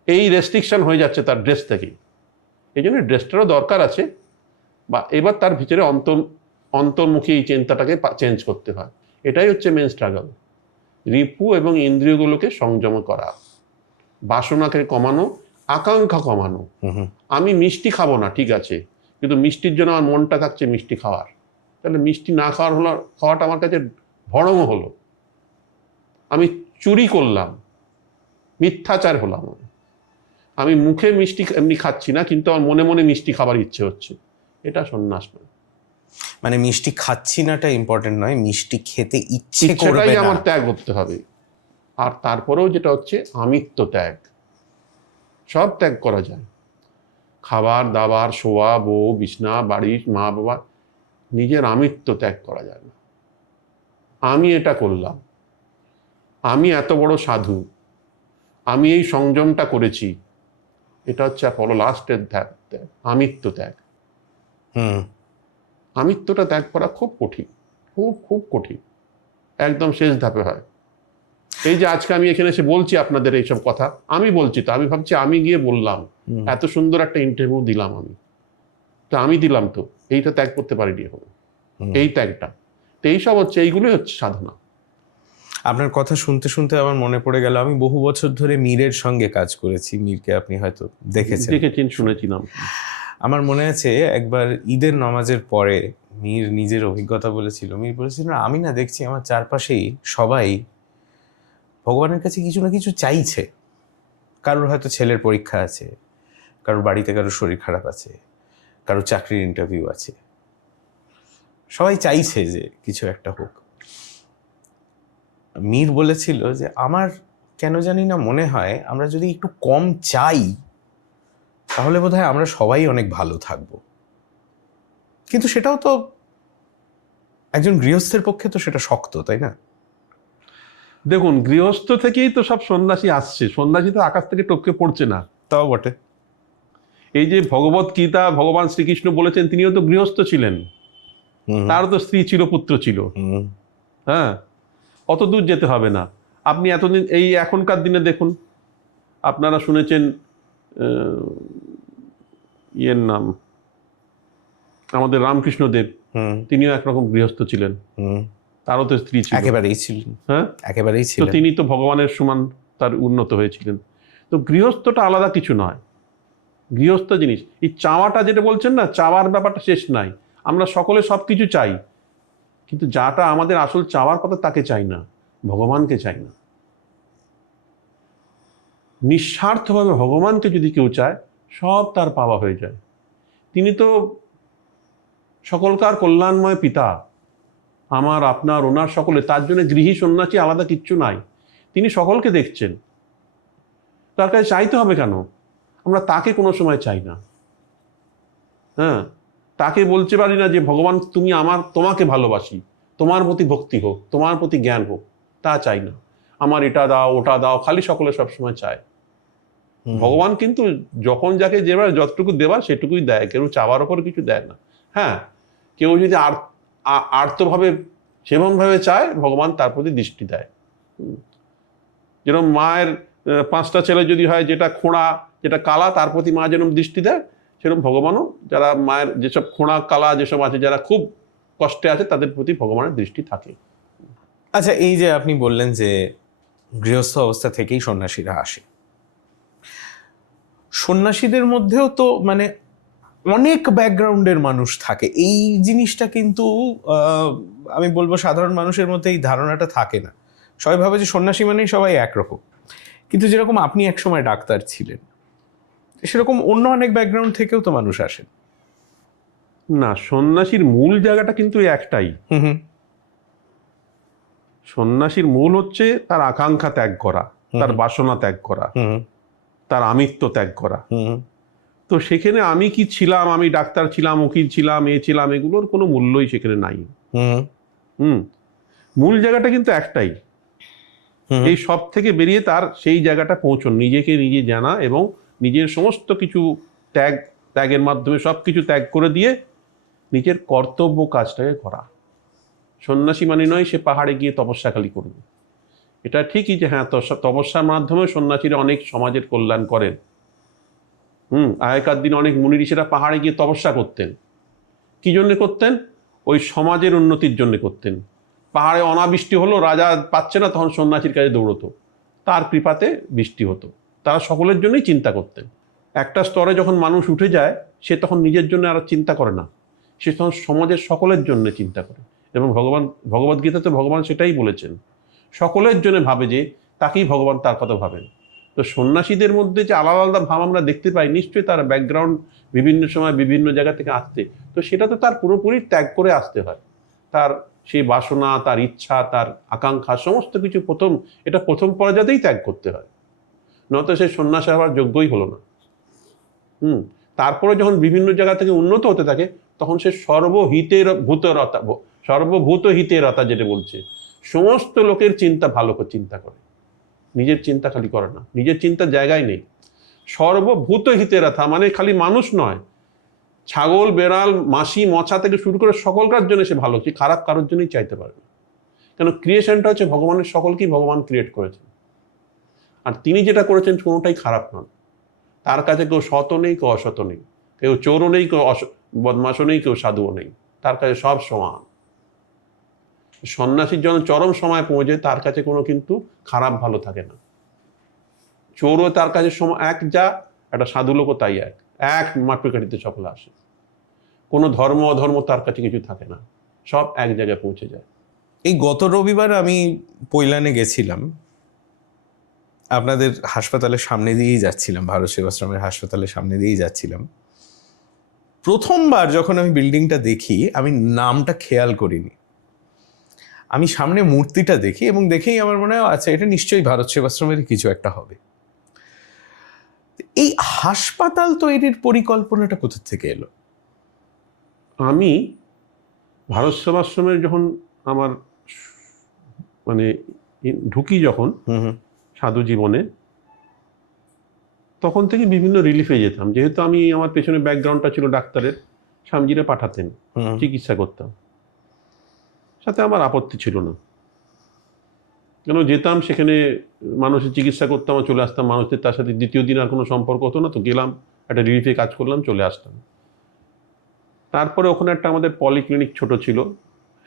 এই রেস্ট্রিকশন হয়ে যাচ্ছে তার ড্রেস থেকে। এই জন্য ড্রেসটারও দরকার আছে, বা এবার তার ভিতরে অন্তর্মুখী এই চিন্তাটাকে চেঞ্জ করতে হয়। এটাই হচ্ছে মেন স্ট্রাগল, রিপু এবং ইন্দ্রিয়গুলোকে সংযম করা, বাসনাকে কমানো, আকাঙ্ক্ষা কমানো। আমি মিষ্টি খাবো না, ঠিক আছে, কিন্তু মিষ্টির জন্য আমার মনটা থাকছে মিষ্টি খাওয়ার, তাহলে মিষ্টি না খাওয়াটা আমার কাছে ভরম হলো। আমি চুরি করলাম, মিথ্যাচার হলাম, আমি মুখে মিষ্টি এমনি খাচ্ছি না, কিন্তু আমার মনে মনে মিষ্টি খাবার ইচ্ছে হচ্ছে, এটা সন্ন্যাস নয়। মানে মিষ্টি খাচ্ছি নাটা ইম্পর্টেন্ট নয়, মিষ্টি খেতে ইচ্ছে করবে ইচ্ছেটাই না, আমার ত্যাগ করতে হবে। আর তারপরেও যেটা হচ্ছে আমিত্ব ত্যাগ, সব ত্যাগ করা যায়। খাবার দাবার, শোয়া, বউ, বিছনা, বাড়ি, মা বাবা, নিজের আমিত্ব ত্যাগ করা যায় না। আমি এটা করলাম, আমি এত বড় সাধু, আমি এই সংযমটা করেছি, এটা হচ্ছে হলো লাস্টের ত্যাগ, আমিত্ব ত্যাগ। আমিত্বটা ত্যাগ করা খুব কঠিন, খুব খুব কঠিন, একদম শেষ ধাপে হয়। এই যে আজকে আমি এখানে এসে বলছি আপনাদের এইসব কথা, আমি বলছি তো, আমি ভাবছি আমি গিয়ে বললাম, এত সুন্দর একটা ইন্টারভিউ দিলাম আমি, তো আমি দিলাম তো, এইটা ত্যাগ করতে পারিনি এখন, এই ত্যাগটা। তো এইসব হচ্ছে, এইগুলোই হচ্ছে সাধনা। আপনার কথা শুনতে শুনতে আমার মনে পড়ে গেল, আমি বহু বছর ধরে মীরের সঙ্গে কাজ করেছি। মীরকে আপনি হয়তো দেখেছেন, শুনেছিলাম। আমার মনে আছে একবার ঈদের নামাজের পরে মীর নিজের অভিজ্ঞতা বলেছিল। মীর বলেছিল, আমি না দেখছি আমার চারপাশেই সবাই ভগবানের কাছে কিছু না কিছু চাইছে। কারোর হয়তো ছেলের পরীক্ষা আছে, কারোর বাড়িতে কারোর শরীর খারাপ আছে, কারোর চাকরির ইন্টারভিউ আছে, সবাই চাইছে যে কিছু একটা হোক। মীর বলেছিল যে আমার কেন জানি না মনে হয় আমরা যদি একটু কম চাই তাহলে বোধহয় আমরা সবাই অনেক ভালো থাকব। কিন্তু সেটাও তো একজন গৃহস্থের পক্ষে তো সেটা শক্ত, তাই না? দেখুন, গৃহস্থ থেকেই তো সব সন্ন্যাসী আসছে, সন্ন্যাসী তো আকাশ থেকে টপকে পড়ছে না। তাও বটে। এই যে ভগবত গীতা ভগবান শ্রীকৃষ্ণ বলেছেন, তিনিও তো গৃহস্থ ছিলেন, তারও তো স্ত্রী ছিল, পুত্র ছিল। হ্যাঁ, অত দূর যেতে হবে না। আপনি এতদিন এই এখনকার দিনে দেখুন, আপনারা শুনেছেন ইয়ের নাম আমাদের রামকৃষ্ণদেব, তিনিও একরকম গৃহস্থ ছিলেন, তারও তো স্ত্রী ছিল, একেবারেই ছিলেন। হ্যাঁ, একেবারেই তো ছিলেন। তিনি তো ভগবানের সমান তার উন্নত হয়েছিলেন। তো গৃহস্থটা আলাদা কিছু নয়, গৃহস্থ জিনিস। এই চাওয়াটা যেটা বলছেন না, চাওয়ার ব্যাপারটা শেষ নাই। আমরা সকলে সব কিছু চাই, কিন্তু যাটা আমাদের আসল চাওয়ার কথা তাকে চাই না, ভগবানকে চাই না। নিঃস্বার্থভাবে ভগবানকে যদি কেউ চায়, সব তার পাওয়া হয়ে যায়। তিনি তো সকলকার কল্যাণময় পিতা, আমার, আপনার, ওনার, সকলে। তার জন্য গৃহী সন্ন্যাসী আলাদা কিচ্ছু নাই, তিনি সকলকে দেখছেন। তার কাছে চাইতে হবে কেন? আমরা তাকে কোনো সময় চাই না। হ্যাঁ, তাকে বলতে পারি না যে ভগবান তুমি আমার, তোমাকে ভালোবাসি, তোমার প্রতি ভক্তি হোক, তোমার প্রতি জ্ঞান হোক, তা চাই না। আমার এটা দাও, ওটা দাও, খালি সকলে সবসময় চায়। ভগবান কিন্তু যখন যাকে যেবার যতটুকু দেবার সেটুকুই দেয়, কেউ চাওয়ার ওপর কিছু দেয় না। হ্যাঁ, কেউ যদি আর্তভাবে সেরকমভাবে চায়, ভগবান তার প্রতি দৃষ্টি দেয়। যেরকম মায়ের 5টা ছেলে যদি হয়, যেটা খোঁড়া, যেটা কালা, তার প্রতি মা যেরকম দৃষ্টি দেয়, সেরকম ভগবানও যারা মায়ের যেসব খোঁড়া কালা যেসব আছে, যারা খুব কষ্টে আছে, তাদের প্রতি ভগবানের দৃষ্টি থাকে। আচ্ছা, এই যে আপনি বললেন যে গৃহস্থ অবস্থা থেকেই সন্ন্যাসীরা আসে, সন্ন্যাসীদের মধ্যেও তো মানে অনেক ব্যাকগ্রাউন্ডের মানুষ থাকে। এই জিনিসটা কিন্তু আমি বলবো সাধারণ মানুষের মধ্যে এই ধারণাটা থাকে না। সবাই ভাবে যে সন্ন্যাসী মানেই সবাই একরকম। কিন্তু যেরকম আপনি একসময় ডাক্তার ছিলেন, সেরকম অন্য অনেক ব্যাকগ্রাউন্ড থেকেও তো মানুষ আসেন। না, সন্ন্যাসীর মূল জায়গাটা কিন্তু একটাই। সন্ন্যাসীর মূল হচ্ছে তার আকাঙ্ক্ষা ত্যাগ করা, তার বাসনা ত্যাগ করা, তার আমিত্ব ত্যাগ করা। তো সেখানে আমি কি ছিলাম, আমি ডাক্তার ছিলাম, উকিল ছিলাম, এ ছিলাম, এগুলোর কোনো মূল্যই সেখানে নাই। মূল জায়গাটা কিন্তু একটাই, এই সব থেকে বেরিয়ে তার সেই জায়গাটা পৌঁছন, নিজেকে নিজে জানা এবং নিজের সমস্ত কিছু ত্যাগের মাধ্যমে সব কিছু ত্যাগ করে দিয়ে নিজের কর্তব্য কাজটাকে করা। সন্ন্যাসী মানে নয় সে পাহাড়ে গিয়ে তপস্যা খালি করবে। এটা ঠিকই যে হ্যাঁ, তপস্যার মাধ্যমে সন্ন্যাসীরা অনেক সমাজের কল্যাণ করেন। আগেকার দিনে অনেক মুনি ঋষিরা পাহাড়ে গিয়ে তপস্যা করতেন। কি জন্য করতেন? ওই সমাজের উন্নতির জন্য করতেন। পাহাড়ে অনাবৃষ্টি হলো, রাজা পাচ্ছে না, তখন সন্ন্যাসীর কাছে দৌড়তো, তার কৃপাতে বৃষ্টি হতো। তারা সকলের জন্যই চিন্তা করতেন। একটা স্তরে যখন মানুষ উঠে যায়, সে তখন নিজের জন্য আর চিন্তা করে না, সে তখন সমাজের সকলের জন্য চিন্তা করে। এবং ভগবদ্গীতাতে ভগবান সেটাই বলেছেন, সকলের জন্য ভাবে যে তাকেই ভগবান তার কথা ভাবেন। তো সন্ন্যাসীদের মধ্যে যে আলাদা আলাদা ভাব আমরা দেখতে পাই, নিশ্চয়ই তার ব্যাকগ্রাউন্ড বিভিন্ন সময় বিভিন্ন জায়গা থেকে আসতে, তো সেটা তো তার পুরোপুরি ত্যাগ করে আসতে হয়। তার সেই বাসনা, তার ইচ্ছা, তার আকাঙ্ক্ষা সমস্ত কিছু প্রথম পর্যায়েই ত্যাগ করতে হয়, নয়তো সে সন্ন্যাসী হওয়ার যোগ্যই হলো না। তারপরে যখন বিভিন্ন জায়গা থেকে উন্নত হতে থাকে তখন সে সর্বভূত হিতেরতা যেটা বলছে, সমস্ত লোকের চিন্তা ভালো করে চিন্তা করে, নিজের চিন্তা খালি করে না, নিজের চিন্তার জায়গায় নেই। সর্বভূত হিতেরতা মানে খালি মানুষ নয়, ছাগল, বেড়াল, মাছি, মশা থেকে শুরু করে সকলকার জন্য সে ভালো, সে খারাপ কারোর জন্যই চাইতে পারে না। কেন, ক্রিয়েশনটা হচ্ছে ভগবানের, সকলকেই ভগবান ক্রিয়েট করেছেন, আর তিনি যেটা করেছেন কোনোটাই খারাপ নন। তার কাছে কেউ সৎও নেই, কেউ অসৎও নেই, কেউ চোরও নেই, কেউ বদমাশও নেই, কেউ সাধুও নেই, তার কাছে সব সমান। সন্ন্যাসীর যখন চরম সময় পৌঁছে তার কাছে কোনো কিন্তু খারাপ ভালো থাকে না। চোরও তার কাছে এক যা, একটা সাধু লোকও তাই এক মাপকাঠিতে সকল আসে। কোনো ধর্ম অধর্ম তার কাছে কিছু থাকে না, সব এক জায়গায় পৌঁছে যায়। এই গত রবিবার আমি পৈলানে গেছিলাম, আপনাদের হাসপাতালের সামনে দিয়েই যাচ্ছিলাম, ভারত সেবাশ্রমের হাসপাতালের সামনে দিয়েই যাচ্ছিলাম। প্রথমবার যখন আমি বিল্ডিংটা দেখি, আমি নামটা খেয়াল করিনি, আমি সামনে মূর্তিটা দেখি এবং দেখেই আমার মনে হয় আচ্ছা এটা নিশ্চয়ই ভারত সেবাশ্রমের কিছু একটা হবে। এই হাসপাতাল তৈরির পরিকল্পনাটা কোথা থেকে এলো? আমি ভারত সেবাশ্রমের যখন আমার মানে ঢুকি যখন সাধু জীবনে, তখন থেকে বিভিন্ন রিলিফে যেতাম, যেহেতু আমি আমার পেছনে ব্যাকগ্রাউন্ডটা ছিল ডাক্তারের, স্বামীজিরা পাঠাতেন, চিকিৎসা করতাম, সাথে আমার আপত্তি ছিল না। কেন, যেতাম সেখানে মানুষের চিকিৎসা করতাম, চলে আসতাম, মানুষদের তার সাথে দ্বিতীয় দিন আর কোনো সম্পর্ক হতো না, তো গেলাম একটা রিলিফে কাজ করলাম, চলে আসতাম। তারপরে ওখানে একটা আমাদের পলিক্লিনিক ছোট ছিল,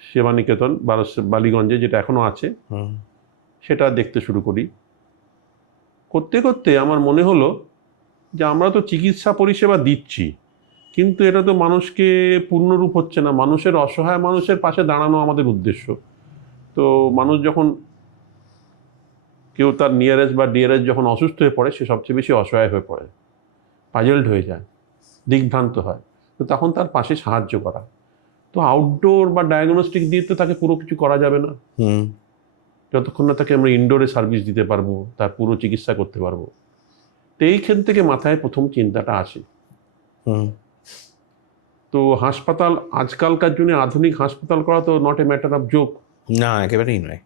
সেবানিকেতন বালিগঞ্জে, যেটা এখনো আছে, সেটা দেখতে শুরু করি। করতে করতে আমার মনে হলো যে আমরা তো চিকিৎসা পরিষেবা দিচ্ছি, কিন্তু এটা তো মানুষকে পূর্ণরূপ হচ্ছে না। মানুষের, অসহায় মানুষের পাশে দাঁড়ানো আমাদের উদ্দেশ্য। তো মানুষ যখন, কেউ তার নিয়ারেস্ট বা ডিয়ারেস্ট যখন অসুস্থ হয়ে পড়ে, সে সবচেয়ে বেশি অসহায় হয়ে পড়ে, পাজলড হয়ে যায়, দিগ্ভ্রান্ত হয়, তো তখন তার পাশে সাহায্য করা। তো আউটডোর বা ডায়াগনস্টিক দিয়ে তো তাকে পুরো কিছু করা যাবে না, যতক্ষণ না তাকে আমরা ইনডোরে সার্ভিস দিতে পারবো, তার পুরো চিকিৎসা করতে পারবো। তো এইখান থেকে মাথায় প্রথম চিন্তাটা আসে। তো হাসপাতাল, আজকালকার জন্য আধুনিক হাসপাতাল করা তো not a matter of joke, না একেবারেই নয়।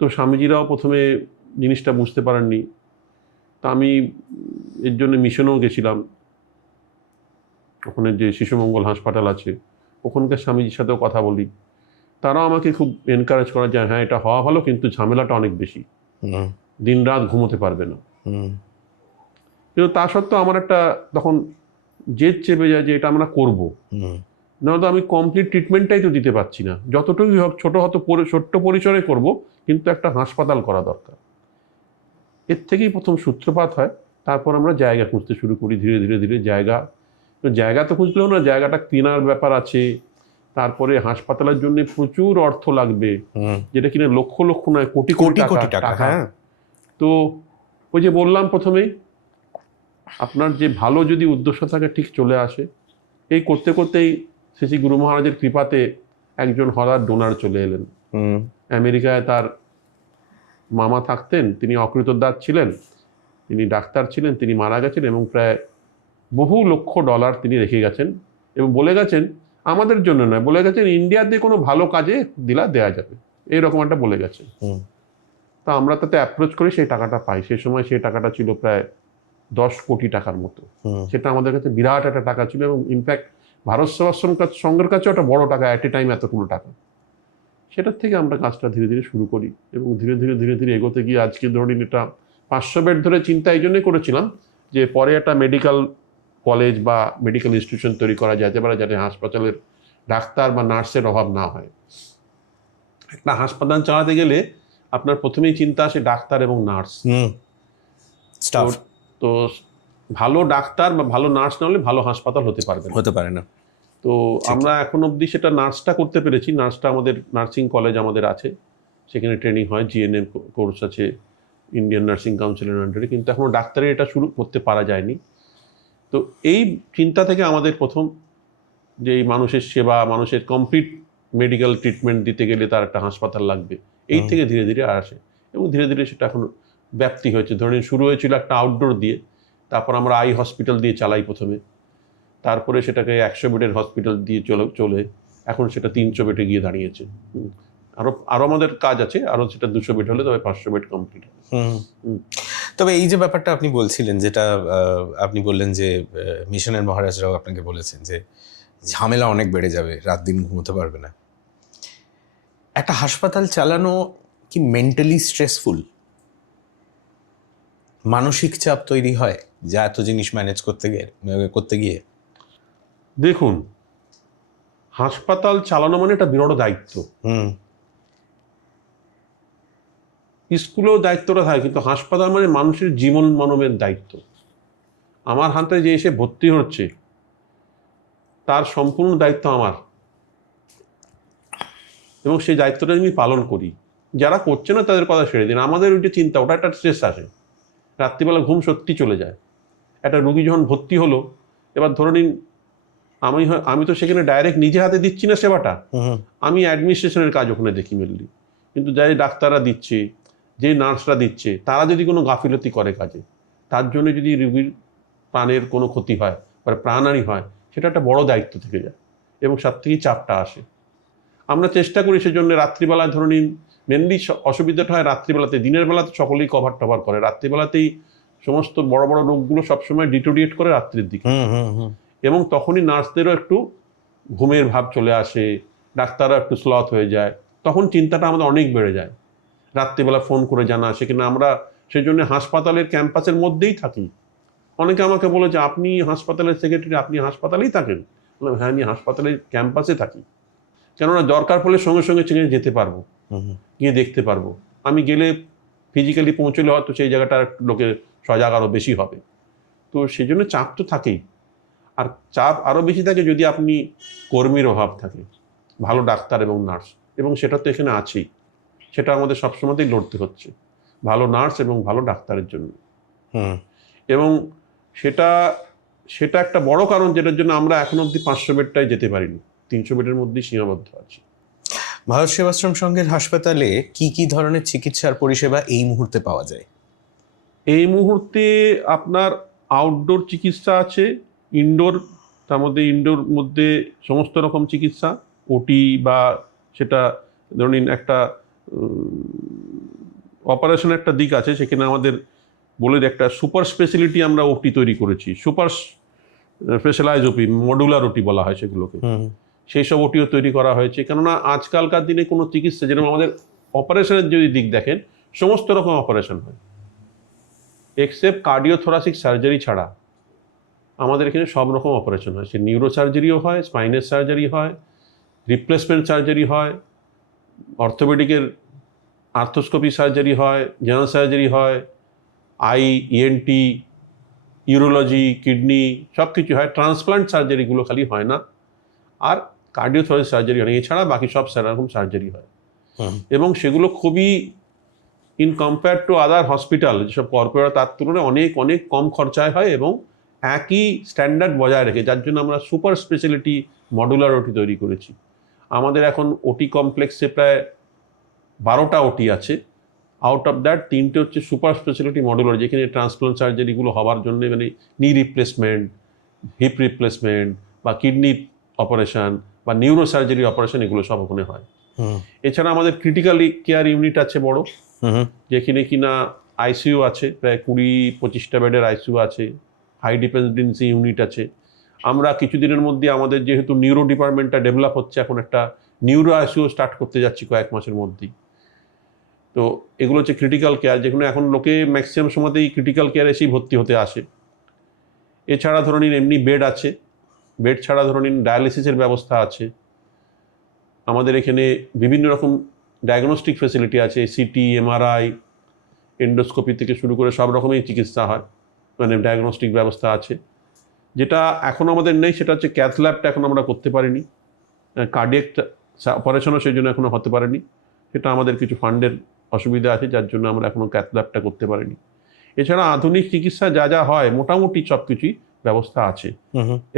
তো স্বামীজিরাও প্রথমে জিনিসটা বুঝতে পারেননি। তা আমি এর জন্য মিশনেও গেছিলাম, ওখানে যে শিশুমঙ্গল হাসপাতাল আছে ওখানকার স্বামীজির সাথেও কথা বলি, তারাও আমাকে খুব এনকারেজ করা যায়, হ্যাঁ এটা হওয়া ভালো, কিন্তু ঝামেলাটা অনেক বেশি, দিন রাত ঘুমোতে পারবে না। কিন্তু তা সত্ত্বেও আমার একটা তখন জেদ চেপে যায় যে এটা আমরা করবো, নয়তো আমি কমপ্লিট ট্রিটমেন্টটাই তো দিতে পারছি না, যতটুকুই হোক ছোট্ট পরিসরে করব, কিন্তু একটা হাসপাতাল করা দরকার। এর থেকেই প্রথম সূত্রপাত হয়। তারপর আমরা জায়গা খুঁজতে শুরু করি, ধীরে ধীরে ধীরে জায়গা তো খুঁজলেও না, জায়গাটা কেনার ব্যাপার আছে, তারপরে হাসপাতালের জন্য প্রচুর অর্থ লাগবে, যেটা কিনা লক্ষ লক্ষ নয়, কোটি কোটি টাকা। হ্যাঁ, তো ওই যে বললাম প্রথমেই, আপনার যে ভালো যদি উদ্দেশ্য থাকে ঠিক চলে আসে। এই করতে করতেই শ্রী গুরু মহারাজের কৃপাতে একজন হঠাৎ ডোনার চলে এলেন। আমেরিকায় তার মামা থাকতেন, তিনি অকৃতদার ছিলেন, তিনি ডাক্তার ছিলেন, তিনি মারা গেছেন এবং প্রায় বহু লক্ষ ডলার তিনি রেখে গেছেন, এবং বলে গেছেন আমাদের জন্য নয়, বলে গেছেন ইন্ডিয়াতে কোনো ভালো কাজে দেয়া যাবে, এইরকম একটা বলে গেছেন। তা আমরা তাতে অ্যাপ্রোচ করে সেই টাকাটা পাই। সেই সময় সেই টাকাটা ছিল প্রায় 10 কোটি টাকার মতো। সেটা আমাদের কাছে বিরাট একটা টাকা ছিল, এবং ইনফ্যাক্ট ভারত সেবাশ্রম সংঘের কাছেও একটা বড় টাকা, অ্যাট এ টাইম এতগুলো টাকা। সেটার থেকে আমরা কাজটা ধীরে ধীরে শুরু করি, এবং ধীরে ধীরে এগোতে গিয়ে আজকে ধরুন এটা 500 বেড ধরে চিন্তা এই জন্যই করেছিলাম যে পরে একটা মেডিকেল কলেজ বা মেডিকেল ইনস্টিটিউশন তৈরি করা যেতে পারে, যাতে হাসপাতালের ডাক্তার বা নার্সের অভাব না হয়। একটা হাসপাতাল চালাতে গেলে আপনার প্রথমেই চিন্তা আসে ডাক্তার এবং নার্স, স্টাফ। তো ভালো ডাক্তার বা ভালো নার্স না হলে ভালো হাসপাতাল হতে পারে না। তো আমরা এখন অবধি সেটা নার্সটা করতে পেরেছি। নার্সটা আমাদের নার্সিং কলেজ আমাদের আছে, সেখানে ট্রেনিং হয়, জিএনএম কোর্স আছে ইন্ডিয়ান নার্সিং কাউন্সিলের আন্ডারে, কিন্তু এখনও ডাক্তারের এটা শুরু করতে পারা যায়নি। তো এই চিন্তা থেকে আমাদের প্রথম যে এই মানুষের সেবা, মানুষের কমপ্লিট মেডিকেল ট্রিটমেন্ট দিতে গেলে তার একটা হাসপাতাল লাগবে, এই থেকে ধীরে ধীরে আসে, এবং ধীরে ধীরে সেটা এখন ব্যাপ্তি হয়েছে। ধরুন শুরু হয়েছিল একটা আউটডোর দিয়ে, তারপর আমরা আই হসপিটাল দিয়ে চালাই প্রথমে, তারপরে সেটাকে 100 বেডের হসপিটাল দিয়ে চলে এখন সেটা 300 বেডে গিয়ে দাঁড়িয়েছে। আরও আমাদের কাজ আছে, আরও সেটা 200 বেড হলে তবে 500 বেড কমপ্লিট হবে। তবে এই যে ব্যাপারটা আপনি বলছিলেন, যেটা আপনি বললেন যে মিশনের মহারাজরাও আপনাকে বলেছেন যে ঝামেলা অনেক বেড়ে যাবে, রাত দিন ঘুমোতে পারবে না। একটা হাসপাতাল চালানো কি মেন্টালি স্ট্রেসফুল? মানসিক চাপ তৈরি হয় যা এত জিনিস ম্যানেজ করতে গিয়ে? দেখুন, হাসপাতাল চালানো মানে একটা বিরাট দায়িত্ব। স্কুলেও দায়িত্বটা থাকে, কিন্তু হাসপাতাল মানে মানুষের জীবন মানবের দায়িত্ব। আমার হাতে যে এসে ভর্তি হচ্ছে তার সম্পূর্ণ দায়িত্ব আমার, এবং সেই দায়িত্বটা আমি পালন করি। যারা করছে না তাদের কথা ছেড়ে দিন, আমাদের ওই যে চিন্তা, ওটা একটা স্ট্রেস আসে, রাত্রিবেলা ঘুম সত্যি চলে যায়। একটা রুগী যখন ভর্তি হলো, এবার ধরে নিন আমি তো সেখানে ডাইরেক্ট নিজে হাতে দিচ্ছি না সেবাটা, আমি অ্যাডমিনিস্ট্রেশনের কাজ ওখানে দেখি মেনলি। কিন্তু যাই ডাক্তাররা দিচ্ছে, যে নার্সরা দিচ্ছে, তারা যদি কোনো গাফিলতি করে কাজে, তার জন্য যদি রুগীর প্রাণের কোনো ক্ষতি হয় বা প্রাণহানি হয়, সেটা একটা বড় দায়িত্ব থেকে যায় এবং সাথ থেকেই চাপটা আসে। আমরা চেষ্টা করি সেজন্য রাত্রিবেলায় ধরে নিন, মেনলি অসুবিধাটা হয় রাত্রিবেলাতে। দিনের বেলাতে সকলেই কভার টভার করে, রাত্রিবেলাতেই সমস্ত বড় বড় রোগগুলো সবসময় ডিটোরিয়েট করে রাত্রির দিকে, এবং তখনই নার্সদেরও একটু ঘুমের ভাব চলে আসে, ডাক্তাররা একটু স্লথ হয়ে যায়, তখন চিন্তাটা আমাদের অনেক বেড়ে যায়। রাত্রিবেলা ফোন করে জানা, সেখানে আমরা সেই জন্য হাসপাতালের ক্যাম্পাসের মধ্যেই থাকি। অনেকে আমাকে বলে যে আপনি হাসপাতালের সেক্রেটারি, আপনি হাসপাতালেই থাকেন? বললাম হ্যাঁ, আমি হাসপাতালের ক্যাম্পাসে থাকি, কেননা দরকার পড়লে সঙ্গে সঙ্গে সেখানে যেতে পারবো, গিয়ে দেখতে পারবো। আমি গেলে ফিজিক্যালি পৌঁছলে হয়তো সেই জায়গাটার লোকের সজাগ আরও বেশি হবে। তো সেই জন্য চাপ তো থাকেই, আর চাপ আরও বেশি থাকে যদি আপনি কর্মীর অভাব থাকে, ভালো ডাক্তার এবং নার্স, এবং সেটা তো এখানে আছেই। সেটা আমাদের সবসময়তেই লড়তে হচ্ছে ভালো নার্স এবং ভালো ডাক্তারের জন্য। এবং সেটা একটা বড় কারণ যেটার জন্য আমরা এখন অবধি 500 বেডটাই যেতে পারিনি, 300 বেডের মধ্যেই সীমাবদ্ধ আছি। ভারত সেবাশ্রম সংঘের হাসপাতালে কি কি ধরনের চিকিৎসার পরিষেবা এই মুহূর্তে পাওয়া যায়? এই মুহূর্তে আপনার আউটডোর চিকিৎসা আছে, ইনডোর, তার মধ্যে ইনডোর মধ্যে সমস্ত রকম চিকিৎসা, ওটি বা সেটা ধরুন একটা অপারেশন একটা দিক আছে, সেখানে আমাদের বলে একটা সুপার স্পেশালিটি আমরা ওটি তৈরি করেছি, সুপার স্পেশালাইজ ওপি, মডুলার ওটি বলা হয় সেগুলোকে। সেই সব ওটিও তৈরি করা হয়েছে, কেননা আজকালকার দিনে কোনো চিকিৎসা, যেরকম আমাদের অপারেশনের যদি দিক দেখেন, সমস্ত রকম অপারেশন হয়, এক্সেপ্ট কার্ডিওথোরাসিক সার্জারি ছাড়া আমাদের এখানে সব রকম অপারেশন হয়। সে নিউরো সার্জারিও হয়, স্পাইনের সার্জারি হয়, রিপ্লেসমেন্ট সার্জারি হয়, অর্থোপেডিকের আর্থোস্কোপি সার্জারি হয়, জেনারেল সার্জারি হয়, আই, ইএনটি, ইউরোলজি, কিডনি, সব কিছু হয়। ট্রান্সপ্লান্ট সার্জারিগুলো খালি হয় না, আর কার্ডিওথোরাসিক সার্জারি হয়, এছাড়া বাকি সব সেরকম সার্জারি হয়। এবং সেগুলো খুবই in compare to other hospital যেসব কর্পোরেট, তার তুলনায় অনেক অনেক কম খরচায় হয় এবং একই স্ট্যান্ডার্ড বজায় রেখে, যার জন্য আমরা সুপার স্পেশালিটি মডুলার ওটি তৈরি করেছি। আমাদের এখন ওটি কমপ্লেক্সে প্রায় 12টা ওটি আছে, আউট অফ দ্যাট 3টে হচ্ছে সুপার স্পেশালিটি মডুলার, যেখানে ট্রান্সপ্লান্ট সার্জারিগুলো হওয়ার জন্য, মানে নি রিপ্লেসমেন্ট, হিপ রিপ্লেসমেন্ট বা কিডনি অপারেশন বা নিউরো সার্জারি অপারেশন, এগুলো সব ওখানে হয়। এছাড়া আমাদের ক্রিটিক্যাল কেয়ার ইউনিট আছে বড়, যেখানে কিনা আইসিইউ আছে, প্রায় 20-25টা বেডের আইসিইউ আছে, হাই ডিপেন্ডেন্সি ইউনিট আছে। আমরা কিছুদিনের মধ্যে আমাদের যেহেতু নিউরো ডিপার্টমেন্টটা ডেভেলপ হচ্ছে, এখন একটা নিউরো আইসিইউ স্টার্ট করতে যাচ্ছি কয়েক মাসের মধ্যেই। তো এগুলো হচ্ছে ক্রিটিক্যাল কেয়ার, যেখানে এখন লোকে ম্যাক্সিমাম সময়তেই ক্রিটিক্যাল কেয়ার এসেই ভর্তি হতে আসে। এছাড়া ধরে নিন এমনি বেড আছে, বেড ছাড়া ধরে নিন ডায়ালিসিসের ব্যবস্থা আছে। আমাদের এখানে বিভিন্ন রকম ডায়াগনস্টিক ফ্যাসিলিটি আছে, সিটি, এমআরআই, এন্ডোস্কোপি থেকে শুরু করে সব রকমের চিকিৎসা হয়, মানে ডায়াগনস্টিক ব্যবস্থা আছে। যেটা এখন আমাদের নেই সেটা হচ্ছে ক্যাথ ল্যাবটা এখন আমরা করতে পারিনি, কার্ডিয়াক অপারেশনও সেই জন্য এখনও হতে পারেনি, সেটা আমাদের কিছু ফান্ডের অসুবিধা আছে, যার জন্য আমরা এখনও ক্যাথ ল্যাবটা করতে পারিনি। এছাড়া আধুনিক চিকিৎসা যা যা হয় মোটামুটি সব কিছুই ব্যবস্থা আছে,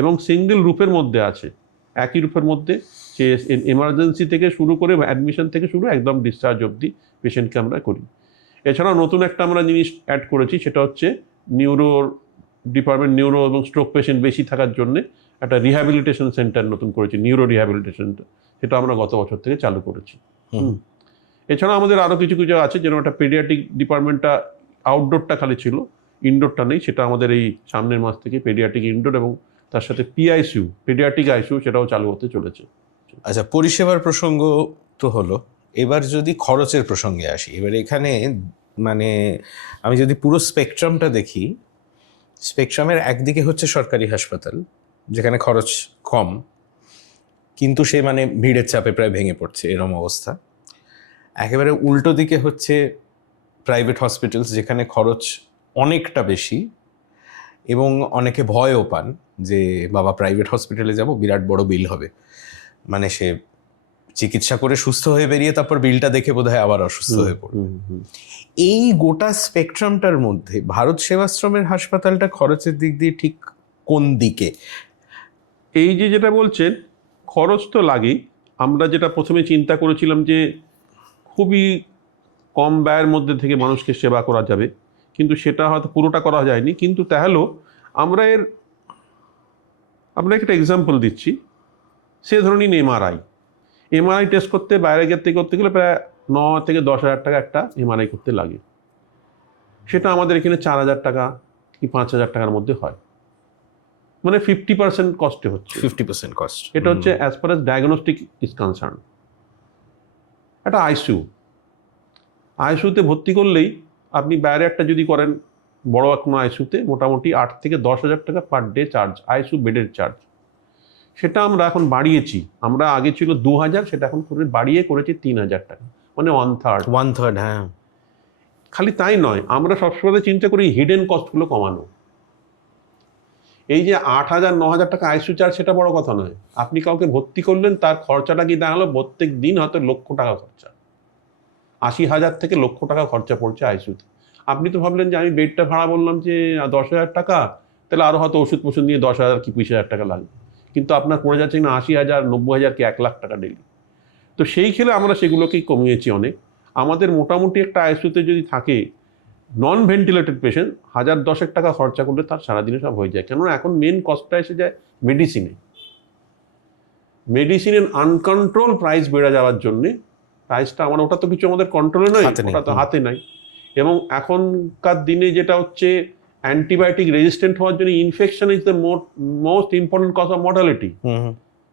এবং সিঙ্গেল রুপের মধ্যে আছে, একই রুপের মধ্যে, সে এমার্জেন্সি থেকে শুরু করে অ্যাডমিশন থেকে শুরু একদম ডিসচার্জ অবধি পেশেন্টকে আমরা করি। এছাড়াও নতুন একটা আমরা জিনিস অ্যাড করেছি, সেটা হচ্ছে নিউরোর ডিপার্টমেন্ট নিউরো এবং স্ট্রোক পেশেন্ট বেশি থাকার জন্য একটা রিহ্যাবিলিটেশন সেন্টার নতুন করেছি, নিউরো রিহ্যাবিলিটেশন, সেটা আমরা গত বছর থেকে চালু করেছি। এছাড়া আমাদের আরও কিছু কিছু আছে, যেন একটা পেডিয়াট্রিক ডিপার্টমেন্টটা আউটডোরটা খালি ছিল, ইনডোরটা নেই, সেটা আমাদের এই সামনের মাস থেকে পেডিয়াট্রিক ইনডোর এবং তার সাথে পিআইসিউ পেডিয়াট্রিক আইসিউ সেটাও চালু হতে চলেছে। আচ্ছা, পরিষেবার প্রসঙ্গ তো হলো, এবার যদি খরচের প্রসঙ্গে আসি, এবার এখানে মানে আমি যদি পুরো স্পেকট্রামটা দেখি, স্পেকট্রামের একদিকে হচ্ছে সরকারি হাসপাতাল যেখানে খরচ কম, কিন্তু সে মানে ভিড়ের চাপে প্রায় ভেঙে পড়ছে এরম অবস্থা। একেবারে উল্টো দিকে হচ্ছে প্রাইভেট হসপিটালস যেখানে খরচ অনেকটা বেশি এবং অনেকে ভয়ও পান যে বাবা প্রাইভেট হসপিটালে যাব, বিরাট বড় বিল হবে, মানে সে চিকিৎসা করে সুস্থ হয়ে বেরিয়ে তারপর বিলটা দেখে বোধহয় আবার অসুস্থ হয়ে পড়বে। এই গোটা স্পেকট্রামটার মধ্যে ভারত সেবাশ্রমের হাসপাতালটা খরচের দিক দিয়ে ঠিক কোন দিকে? এই যে যেটা বলছেন, খরচ তো লাগেই। আমরা যেটা প্রথমে চিন্তা করেছিলাম যে খুবই কম ব্যয়ের মধ্যে থেকে মানুষকে সেবা করা যাবে, কিন্তু সেটা হয়তো পুরোটা করা যায়নি। কিন্তু তাহলেও আমরা একটা এক্সাম্পল দিচ্ছি, সে ধরুন এমআরআই টেস্ট করতে বাইরে করতে গেলে প্রায় 9 থেকে 10,000 টাকা একটা এমআরআই করতে লাগে। সেটা আমাদের এখানে 4,000 টাকা কি 5,000 টাকার মধ্যে হয়, মানে 50% কস্টে হচ্ছে। 50% কস্ট। এটা হচ্ছে as per as diagnostic is concern. একটা আইসিইউতে ভর্তি করলেই আপনি বাইরে একটা যদি করেন বড় কোনো আইসিইউতে, মোটামুটি 8 থেকে 10,000 টাকা পার ডে চার্জ, আইসিইউ বেডের চার্জ। সেটা আমরা এখন বাড়িয়েছি, আমরা আগে ছিল 2,000, সেটা এখন বাড়িয়ে করেছি 3,000 টাকা, মানে 1/3। হ্যাঁ। খালি তাই নয়, আমরা সবসময় চিন্তা করি হিডেন কস্টগুলো কমানো। এই যে 8,000 9,000 টাকা আইসিইউ চার্জ, সেটা বড় কথা নয়। আপনি কাউকে ভর্তি করলেন, তার খরচাটা কি দাঁড়ালো প্রত্যেক দিন হয়তো 1,00,000 টাকা খরচা, 80,000 থেকে 1,00,000 টাকা খরচা পড়ছে আইসিইউতে। আপনি তো ভাবলেন যে আমি বেডটা ভাড়া বললাম যে 10,000 টাকা, তাহলে আরও হয়তো ওষুধ নিয়ে 10,000 কি 20,000 টাকা লাগবে, কিন্তু আপনার পড়ে যাচ্ছে না 80,000 90,000 কি 1,00,000 টাকা ডেলি। তো সেই খেলে আমরা সেগুলোকেই কমিয়েছি অনেক। আমাদের মোটামুটি একটা আইসিইউতে যদি থাকে নন ভেন্টিলেটেড পেশেন্ট, 1,010 টাকা খরচা করলে তার সারাদিনে সব হয়ে যায়। কেননা এখন মেন কস্টটা এসে যায় মেডিসিনের আনকন্ট্রোল প্রাইস বেড়ে যাওয়ার জন্যে। প্রাইসটা ওটা তো কিছু আমাদের কন্ট্রোলে নয়, ওটা তো হাতে নাই। এবং এখনকার দিনে যেটা হচ্ছে, অ্যান্টিবায়োটিক রেজিস্ট্যান্ট হওয়ার জন্য infection is the most important cause of mortality.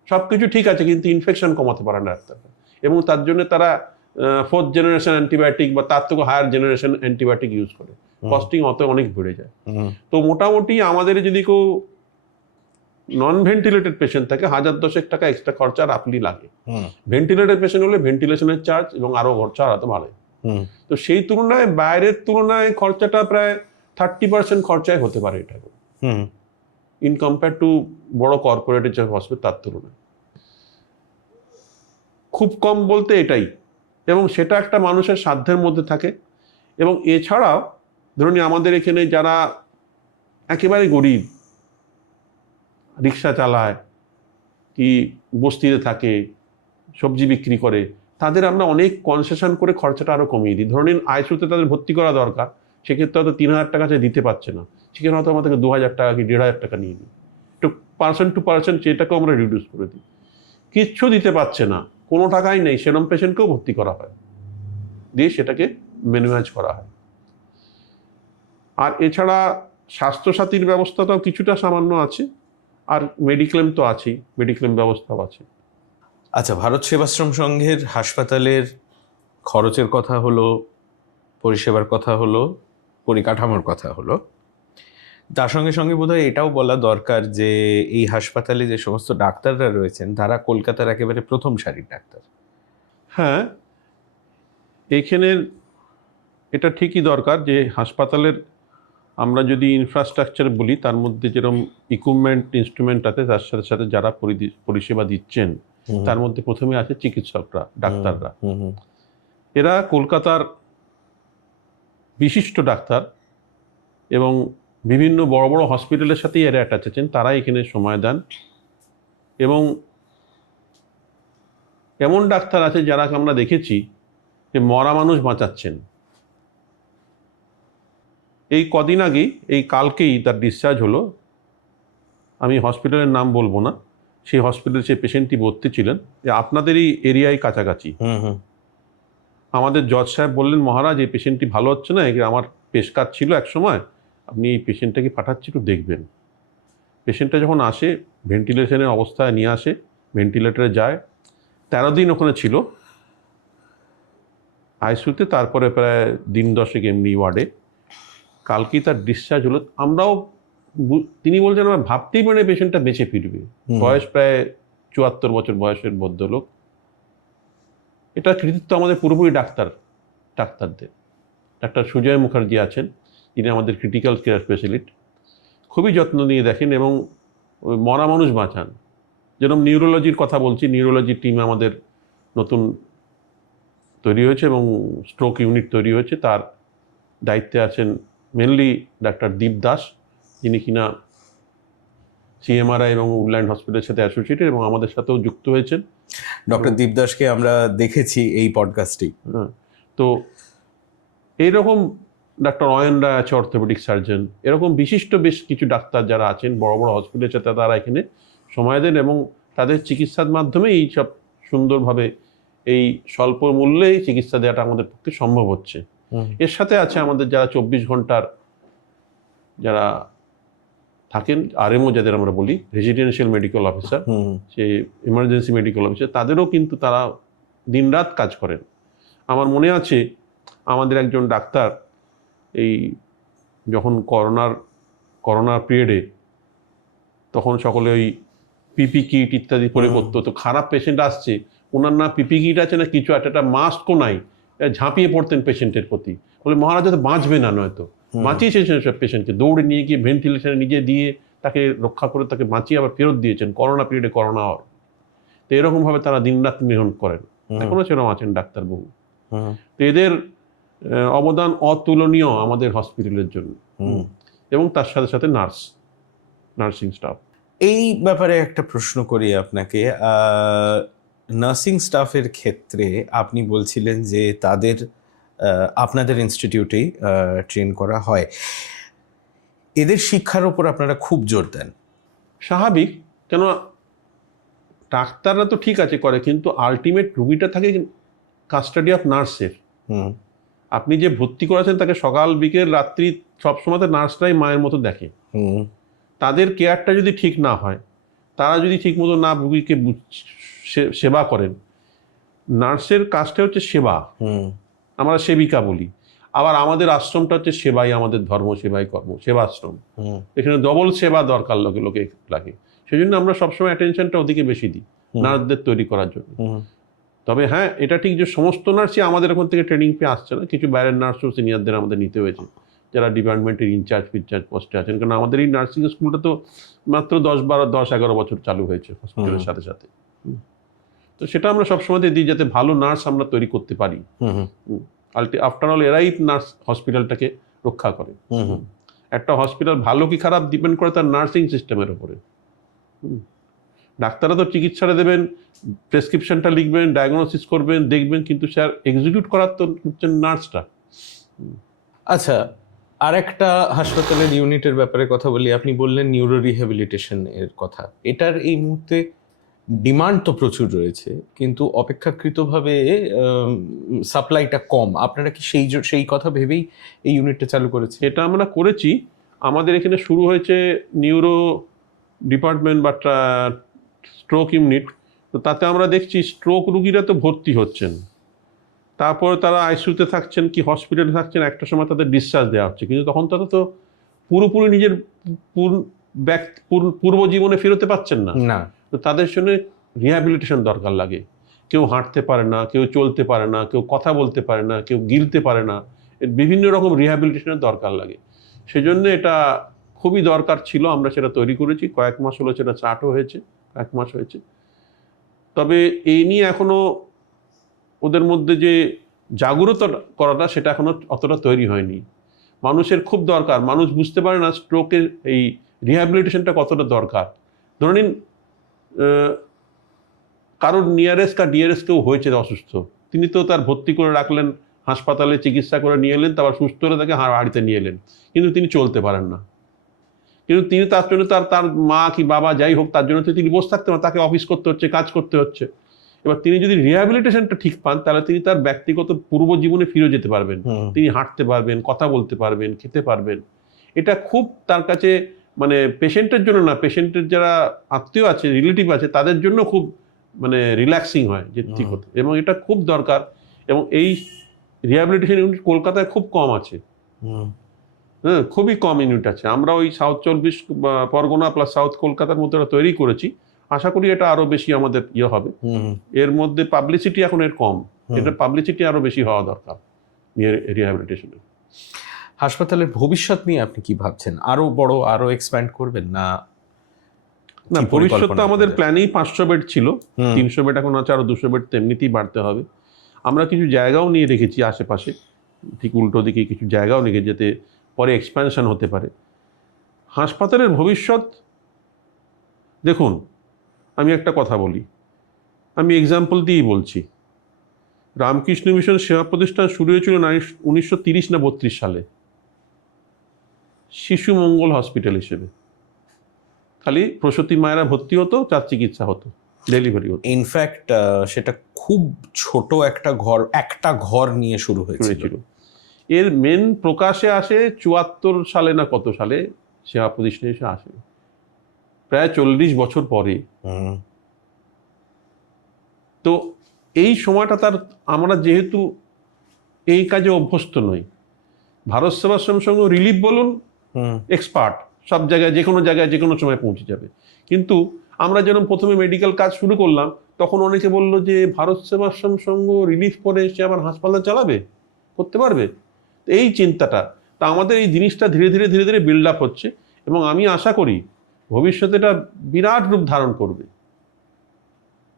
সব কিছু ঠিক আছে, কিন্তু ইনফেকশন কমাতে পারে না ডাক্তাররা, এবং তার জন্য তারা 4th জেনারেশন অ্যান্টিবায়োটিক বা তার থেকে হায়ার জেনারেশন অ্যান্টিবায়োটিক ইউজ করে, কস্টিং অনেক বেড়ে যায়। তো মোটামুটি আমাদের যদি কেউ নন ভেন্টিলেটেড পেশেন্ট থাকে, 1,010 টাকা এক্সট্রা খরচা রাফলি লাগে। ভেন্টিলেটেড পেশেন্ট হলে ভেন্টিলেশনের চার্জ এবং আরো খরচা আরো বাড়ে। তো সেই তুলনায় বাইরের তুলনায় খরচাটা প্রায় 30% খরচায় হতে পারে এটা, ইন কম্পেয়ার টু বড় কর্পোরেটের যে হসপিটাল তার তুলনায়। খুব কম বলতে এটাই, এবং সেটা একটা মানুষের সাধ্যের মধ্যে থাকে। এবং এছাড়াও ধরুন আমাদের এখানে যারা একেবারে গরিব, রিক্সা চালায় কি বস্তিতে থাকে, সবজি বিক্রি করে, তাদের আমরা অনেক কনসেশন করে খরচাটা আরও কমিয়ে দিই। ধরুন আইসিইউতে তাদের ভর্তি করা দরকার, সেক্ষেত্রে হয়তো 3,000 টাকা সে দিতে পারছে না, সেখানে হয়তো আমাদেরকে 2,000 টাকা কি 1,500 টাকা নিয়ে নিই, একটু পার্সেন্ট টু পার্সেন্ট সেটাকেও আমরা রিডিউস করে দিই। কিচ্ছু দিতে পারছে না, কোনো টাকাই নেই, সেরকম পেশেন্টকেও ভর্তি করা হয়, দিয়ে সেটাকে মিনিমাইজ করা হয়। আর এছাড়া স্বাস্থ্যসাথীর ব্যবস্থাটাও কিছুটা সামান্য আছে, আর মেডিক্লেম তো আছেই, মেডিক্লেম ব্যবস্থাও আছে। আচ্ছা, ভারত সেবাশ্রম সংঘের হাসপাতালের খরচের কথা হলো, পরিষেবার কথা হলো, পরিকাঠামোর কথা হলো, তার সঙ্গে সঙ্গে বোধহয় এটাও বলা দরকার যে এই হাসপাতালে যে সমস্ত ডাক্তাররা রয়েছেন তারা কলকাতার একেবারে প্রথম সারির ডাক্তার। হ্যাঁ, এইখানের এটা ঠিকই দরকার যে হাসপাতালের আমরা যদি ইনফ্রাস্ট্রাকচার বলি, তার মধ্যে যেরকম ইকুইপমেন্ট ইনস্ট্রুমেন্ট আছে, তার সাথে সাথে যারা পরিষেবা দিচ্ছেন তার মধ্যে প্রথমে আছে চিকিৎসকরা, ডাক্তাররা। এরা কলকাতার বিশিষ্ট ডাক্তার এবং বিভিন্ন বড় বড় হসপিটালের সাথেই এরা অ্যাটাচ আছেন, তারা এখানে সময় দেন। এবং এমন ডাক্তার আছে যারা আমরা দেখেছি যে মরা মানুষ বাঁচাচ্ছেন। এই কদিন আগেই, এই কালকেই তার ডিসচার্জ হলো। আমি হসপিটালের নাম বলবো না, সেই হসপিটালে সেই পেশেন্টটি ভর্তি ছিলেন, যে আপনাদেরই এরিয়ায় কাছাকাছি। আমাদের জজ সাহেব বললেন, মহারাজ এই পেশেন্টটি ভালো হচ্ছে না, একে আমার পেশকার ছিল এক সময়, আপনি এই পেশেন্টটাকে পাঠাচ্ছি, একটু দেখবেন। পেশেন্টটা যখন আসে, ভেন্টিলেশনের অবস্থায় নিয়ে আসে, ভেন্টিলেটরে যায়, 13 দিন ওখানে ছিল আইসিইউতে, তারপরে প্রায় দিন 10 এমনি ওয়ার্ডে। কালকেই তার ডিসচার্জ হলো। আমরাও তিনি বলছেন, আমরা ভাবতেই পারি পেশেন্টটা বেঁচে ফিরবে। বয়স প্রায় 74 বছর বয়সের ভদ্রলোক। এটা কৃতিত্ব আমাদের পুরোপুরি ডাক্তারদের। ডাক্তার সুজয় মুখার্জি আছেন, যিনি আমাদের ক্রিটিক্যাল কেয়ার স্পেশালিস্ট, খুবই যত্ন নিয়ে দেখেন এবং মরা মানুষ বাঁচান। যেরকম নিউরোলজির কথা বলছি, নিউরোলজি টিম আমাদের নতুন তৈরি হয়েছে এবং স্ট্রোক ইউনিট তৈরি হয়েছে। তার দায়িত্বে আছেন মেনলি ডাক্তার দীপ দাস, যিনি কিনা সিএমআরআই এবং উডল্যান্ড হসপিটালের সাথে অ্যাসোসিয়েটেড এবং আমাদের সাথেও যুক্ত হয়েছেন। ডক্টর দীপ দাসকে আমরা দেখেছি এই পডকাস্টে। তো এইরকম ডাক্তার অয়ন রায় আছে, অর্থোপেডিক সার্জন। এরকম বিশিষ্ট বেশ কিছু ডাক্তার যারা আছেন বড় বড় হসপিটালের সাথে, তারা এখানে সময় দেন এবং তাদের চিকিৎসার মাধ্যমে এই সব সুন্দরভাবে এই স্বল্প মূল্যেই চিকিৎসা দেওয়াটা আমাদের পক্ষে সম্ভব হচ্ছে। এর সাথে আছে আমাদের যারা 24 ঘন্টার যারা থাকেন, আরএমও যাদের আমরা বলি, রেজিডেন্সিয়াল মেডিকেল অফিসার, সে ইমার্জেন্সি মেডিকেল অফিসার, তাদেরও কিন্তু তারা দিনরাত কাজ করেন। আমার মনে আছে আমাদের একজন ডাক্তার এই যখন করোনার পিরিয়ডে, তখন সকলে ওই পিপি কিট ইত্যাদি পরে করতো। তো খারাপ পেশেন্ট আসছে, ওনার না পিপি কিট আছে না কিছু একটা মাস্কও নাই, ঝাঁপিয়ে পড়তেন পেশেন্টের প্রতি, বলে মহারাজ তো বাঁচবে না, নয়তো বাঁচিয়েছেন সব পেশেন্টকে, দৌড়ে নিয়ে গিয়ে ভেন্টিলেশনে নিজে দিয়ে তাকে রক্ষা করে তাকে বাঁচিয়ে আবার ফেরত দিয়েছেন করোনা পিরিয়ডে, করোনা হয়। তো এরকমভাবে তারা দিনরাত মেহনত করেন, এখনো সেরকম আছেন ডাক্তারবাবু। তো এদের অবদান অতুলনীয় আমাদের হসপিটালের জন্য, এবং তার সাথে সাথে নার্সিং স্টাফ। এই ব্যাপারে একটা প্রশ্ন করি আপনাকে। নার্সিং স্টাফের ক্ষেত্রে আপনি বলছিলেন যে তাদের আপনাদের ইনস্টিটিউটেই ট্রেন করা হয়, এদের শিক্ষার ওপর আপনারা খুব জোর দেন। স্বাভাবিক, কেন ডাক্তাররা তো ঠিক আছে করে, কিন্তু আলটিমেট রুগীটা থাকে কাস্টাডি অফ নার্সের। আপনি যে ভর্তি করেছেন তাকে সকাল বিকেল রাত্রি সবসময় তো নার্সরাই মায়ের মতো দেখে। তাদের কেয়ারটা যদি ঠিক না হয়, তারা যদি ঠিক মতো না রুগীকে সেবা করেন, নার্সের কাজটা হচ্ছে সেবা, আমরা সেবিকা বলি। আবার আমাদের আশ্রমটা হচ্ছে সেবাই আমাদের ধর্ম, সেবাই কর্ম, সেবাশ্রম। এখানে ডবল সেবা দরকার লোকে লাগে, সেই জন্য আমরা সবসময় অ্যাটেনশনটা ওদিকে বেশি দিই নার্সদের তৈরি করার জন্য। তবে হ্যাঁ, এটা ঠিক যে সমস্ত নার্সই আমাদের এখন থেকে ট্রেনিং পেয়ে আসছে না, কিছু বাইরের নার্সও সিনিয়রদের আমাদের নিতে হয়েছে, যারা ডিপার্টমেন্টের ইনচার্জ পোস্টে আছেন। কারণ আমাদের এই নার্সিং স্কুলটা তো মাত্র 10-11 বছর চালু হয়েছে হসপিটালের সাথে সাথে। তো সেটা আমরা সবসময় দিই যাতে ভালো নার্স আমরা তৈরি করতে পারি। আফটার অল এরাই নার্স হসপিটালটাকে রক্ষা করে। একটা হসপিটাল ভালো কি খারাপ ডিপেন্ড করে তার নার্সিং সিস্টেমের উপরে। ডাক্তাররা তো চিকিৎসাটা দেবেন, প্রেসক্রিপশনটা লিখবেন, ডায়াগনোসিস করবেন, দেখবেন, কিন্তু স্যার এক্সিকিউট করার তো হচ্ছেন নার্সটা। আচ্ছা, আর একটা হাসপাতালের ইউনিটের ব্যাপারে কথা বলি। আপনি বললেন নিউরো রিহ্যাবিলিটেশন এর কথা। এটার এই মুহূর্তে ডিমান্ড তো প্রচুর রয়েছে, কিন্তু অপেক্ষাকৃতভাবে সাপ্লাইটা কম। আপনারা কি সেই কথা ভেবেই এই ইউনিটটা চালু করেছে? এটা আমরা করেছি। আমাদের এখানে শুরু হয়েছে নিউরো ডিপার্টমেন্ট বা স্ট্রোক ইউনিট। তো তাতে আমরা দেখছি স্ট্রোক রুগীরা তো ভর্তি হচ্ছেন, তারপর তারা আইসিইউতে থাকছেন কি হসপিটালে থাকছেন, একটা সময় তাদের ডিসচার্জ দেওয়া হচ্ছে, কিন্তু তখন তারা তো পুরোপুরি নিজের পূর্ব জীবনে ফেরোতে পারছেন না। তো তাদের জন্য রিহ্যাবিলিটেশন দরকার লাগে। কেউ হাঁটতে পারে না, কেউ চলতে পারে না, কেউ কথা বলতে পারে না, কেউ গিলতে পারে না, বিভিন্ন রকম রিহ্যাবিলিটেশনের দরকার লাগে। সেজন্য এটা খুবই দরকার ছিল, আমরা সেটা তৈরি করেছি। কয়েক মাস হলো সেটা চার্টও হয়েছে, কয়েক মাস হয়েছে। তবে এই নিয়ে এখনো ওদের মধ্যে যে জাগ্রত করাটা, সেটা এখনো অতটা তৈরি হয়নি। মানুষের খুব দরকার, মানুষ বুঝতে পারে না স্ট্রোকের এই রিহ্যাবিলিটেশনটা কতটা দরকার। ধরে নিন কারোর নিয়ারেস্ট বা ডিয়ারেস্ট কেউ হয়েছে অসুস্থ, তিনি তো তার ভর্তি করে রাখলেন, হাসপাতালে চিকিৎসা করে নিয়ে এলেন, তারপর সুস্থ হলে তাকে বাড়িতে নিয়ে এলেন, কিন্তু তিনি চলতে পারেন না। কিন্তু তিনি তার জন্য তার মা কি বাবা যাই হোক, তার জন্য তো তিনি বসে থাকতে পারেন, তাকে অফিস করতে হচ্ছে, কাজ করতে হচ্ছে। এবার তিনি যদি রিহ্যাবিলিটেশনটা ঠিক পান, তাহলে তিনি তার ব্যক্তিগত পূর্ব জীবনে ফিরে যেতে পারবেন। তিনি হাঁটতে পারবেন, কথা বলতে পারবেন, খেতে পারবেন। এটা খুব তার কাছে, মানে পেশেন্টের জন্য না, পেশেন্টের যারা আত্মীয় আছে, রিলেটিভ আছে, তাদের জন্য খুব মানে রিল্যাক্সিং হয় যে ঠিক হতো, এবং এটা খুব দরকার। এবং এই রিহ্যাবিলিটেশন ইউনিট কলকাতায় খুব কম আছে, হ্যাঁ, খুবই কম ইউনিট আছে। আমরা ওই সাউথ 24 পরগনা প্লাস সাউথ কলকাতার মধ্যে ওরা তৈরি করেছি। আশা করি এটা আরো বেশি আমাদের ইয়ে হবে। এর মধ্যে পাবলিসিটি এখন এর কম, এটা পাবলিসিটি আরো বেশি হওয়া দরকার রিহ্যাবিলিটেশনে। হাসপাতালের ভবিষ্যৎ নিয়ে আপনি কি ভাবছেন? আরো বড়, আরো এক্সপ্যান্ড করবেন না? না, ভবিষ্যৎটা আমাদের প্ল্যানেই 500 বেড ছিল, 300 বেড এখন আছে, আরো 200 বেড তেমনিতেই বাড়তে হবে। আমরা কিছু জায়গাও নিয়ে রেখেছি আশেপাশে, ঠিক উল্টো দিকে কিছু জায়গাও রেখেছি যাতে পরে এক্সপ্যানশন হতে পারে। হাসপাতালের ভবিষ্যৎ দেখুন, আমি একটা কথা বলি, আমি এক্সাম্পল দিয়েই বলছি। রামকৃষ্ণ মিশন সেবা প্রতিষ্ঠান শুরু হয়েছিল 1930 না 32 সালে শিশু মঙ্গল হসপিটাল হিসেবে। খালি প্রসূতি মায়েরা ভর্তি হতো, তার চিকিৎসা হতো, ডেলিভারি হতো। ইনফ্যাক্ট সেটা খুব ছোট একটা ঘর নিয়ে শুরু হয়েছিল। এর মেন প্রকাশে আসে 74 সালে না কত সালে সেবা প্রতিষ্ঠানে এসে আসে, প্রায় 40 বছর পরে। তো এই সময়টা আমরা যেহেতু এই কাজে অভ্যস্ত নই, ভারত সেবাশ্রম সংঘ রিলিফ বলুন, এক্সপার্ট, সব জায়গায় যে কোনো জায়গায় যে কোনো সময় পৌঁছে যাবে। কিন্তু আমরা যেরকম প্রথমে মেডিকেল কাজ শুরু করলাম, তখন অনেকে বললো যে ভারত সেবাশ্রম সংঘ রিলিফ করে সে আবার হাসপাতাল চালাবে, করতে পারবে? এই চিন্তাটা, তা আমাদের এই জিনিসটা ধীরে ধীরে ধীরে ধীরে বিল্ড আপ হচ্ছে, এবং আমি আশা করি ভবিষ্যতে এটা বিরাট রূপ ধারণ করবে,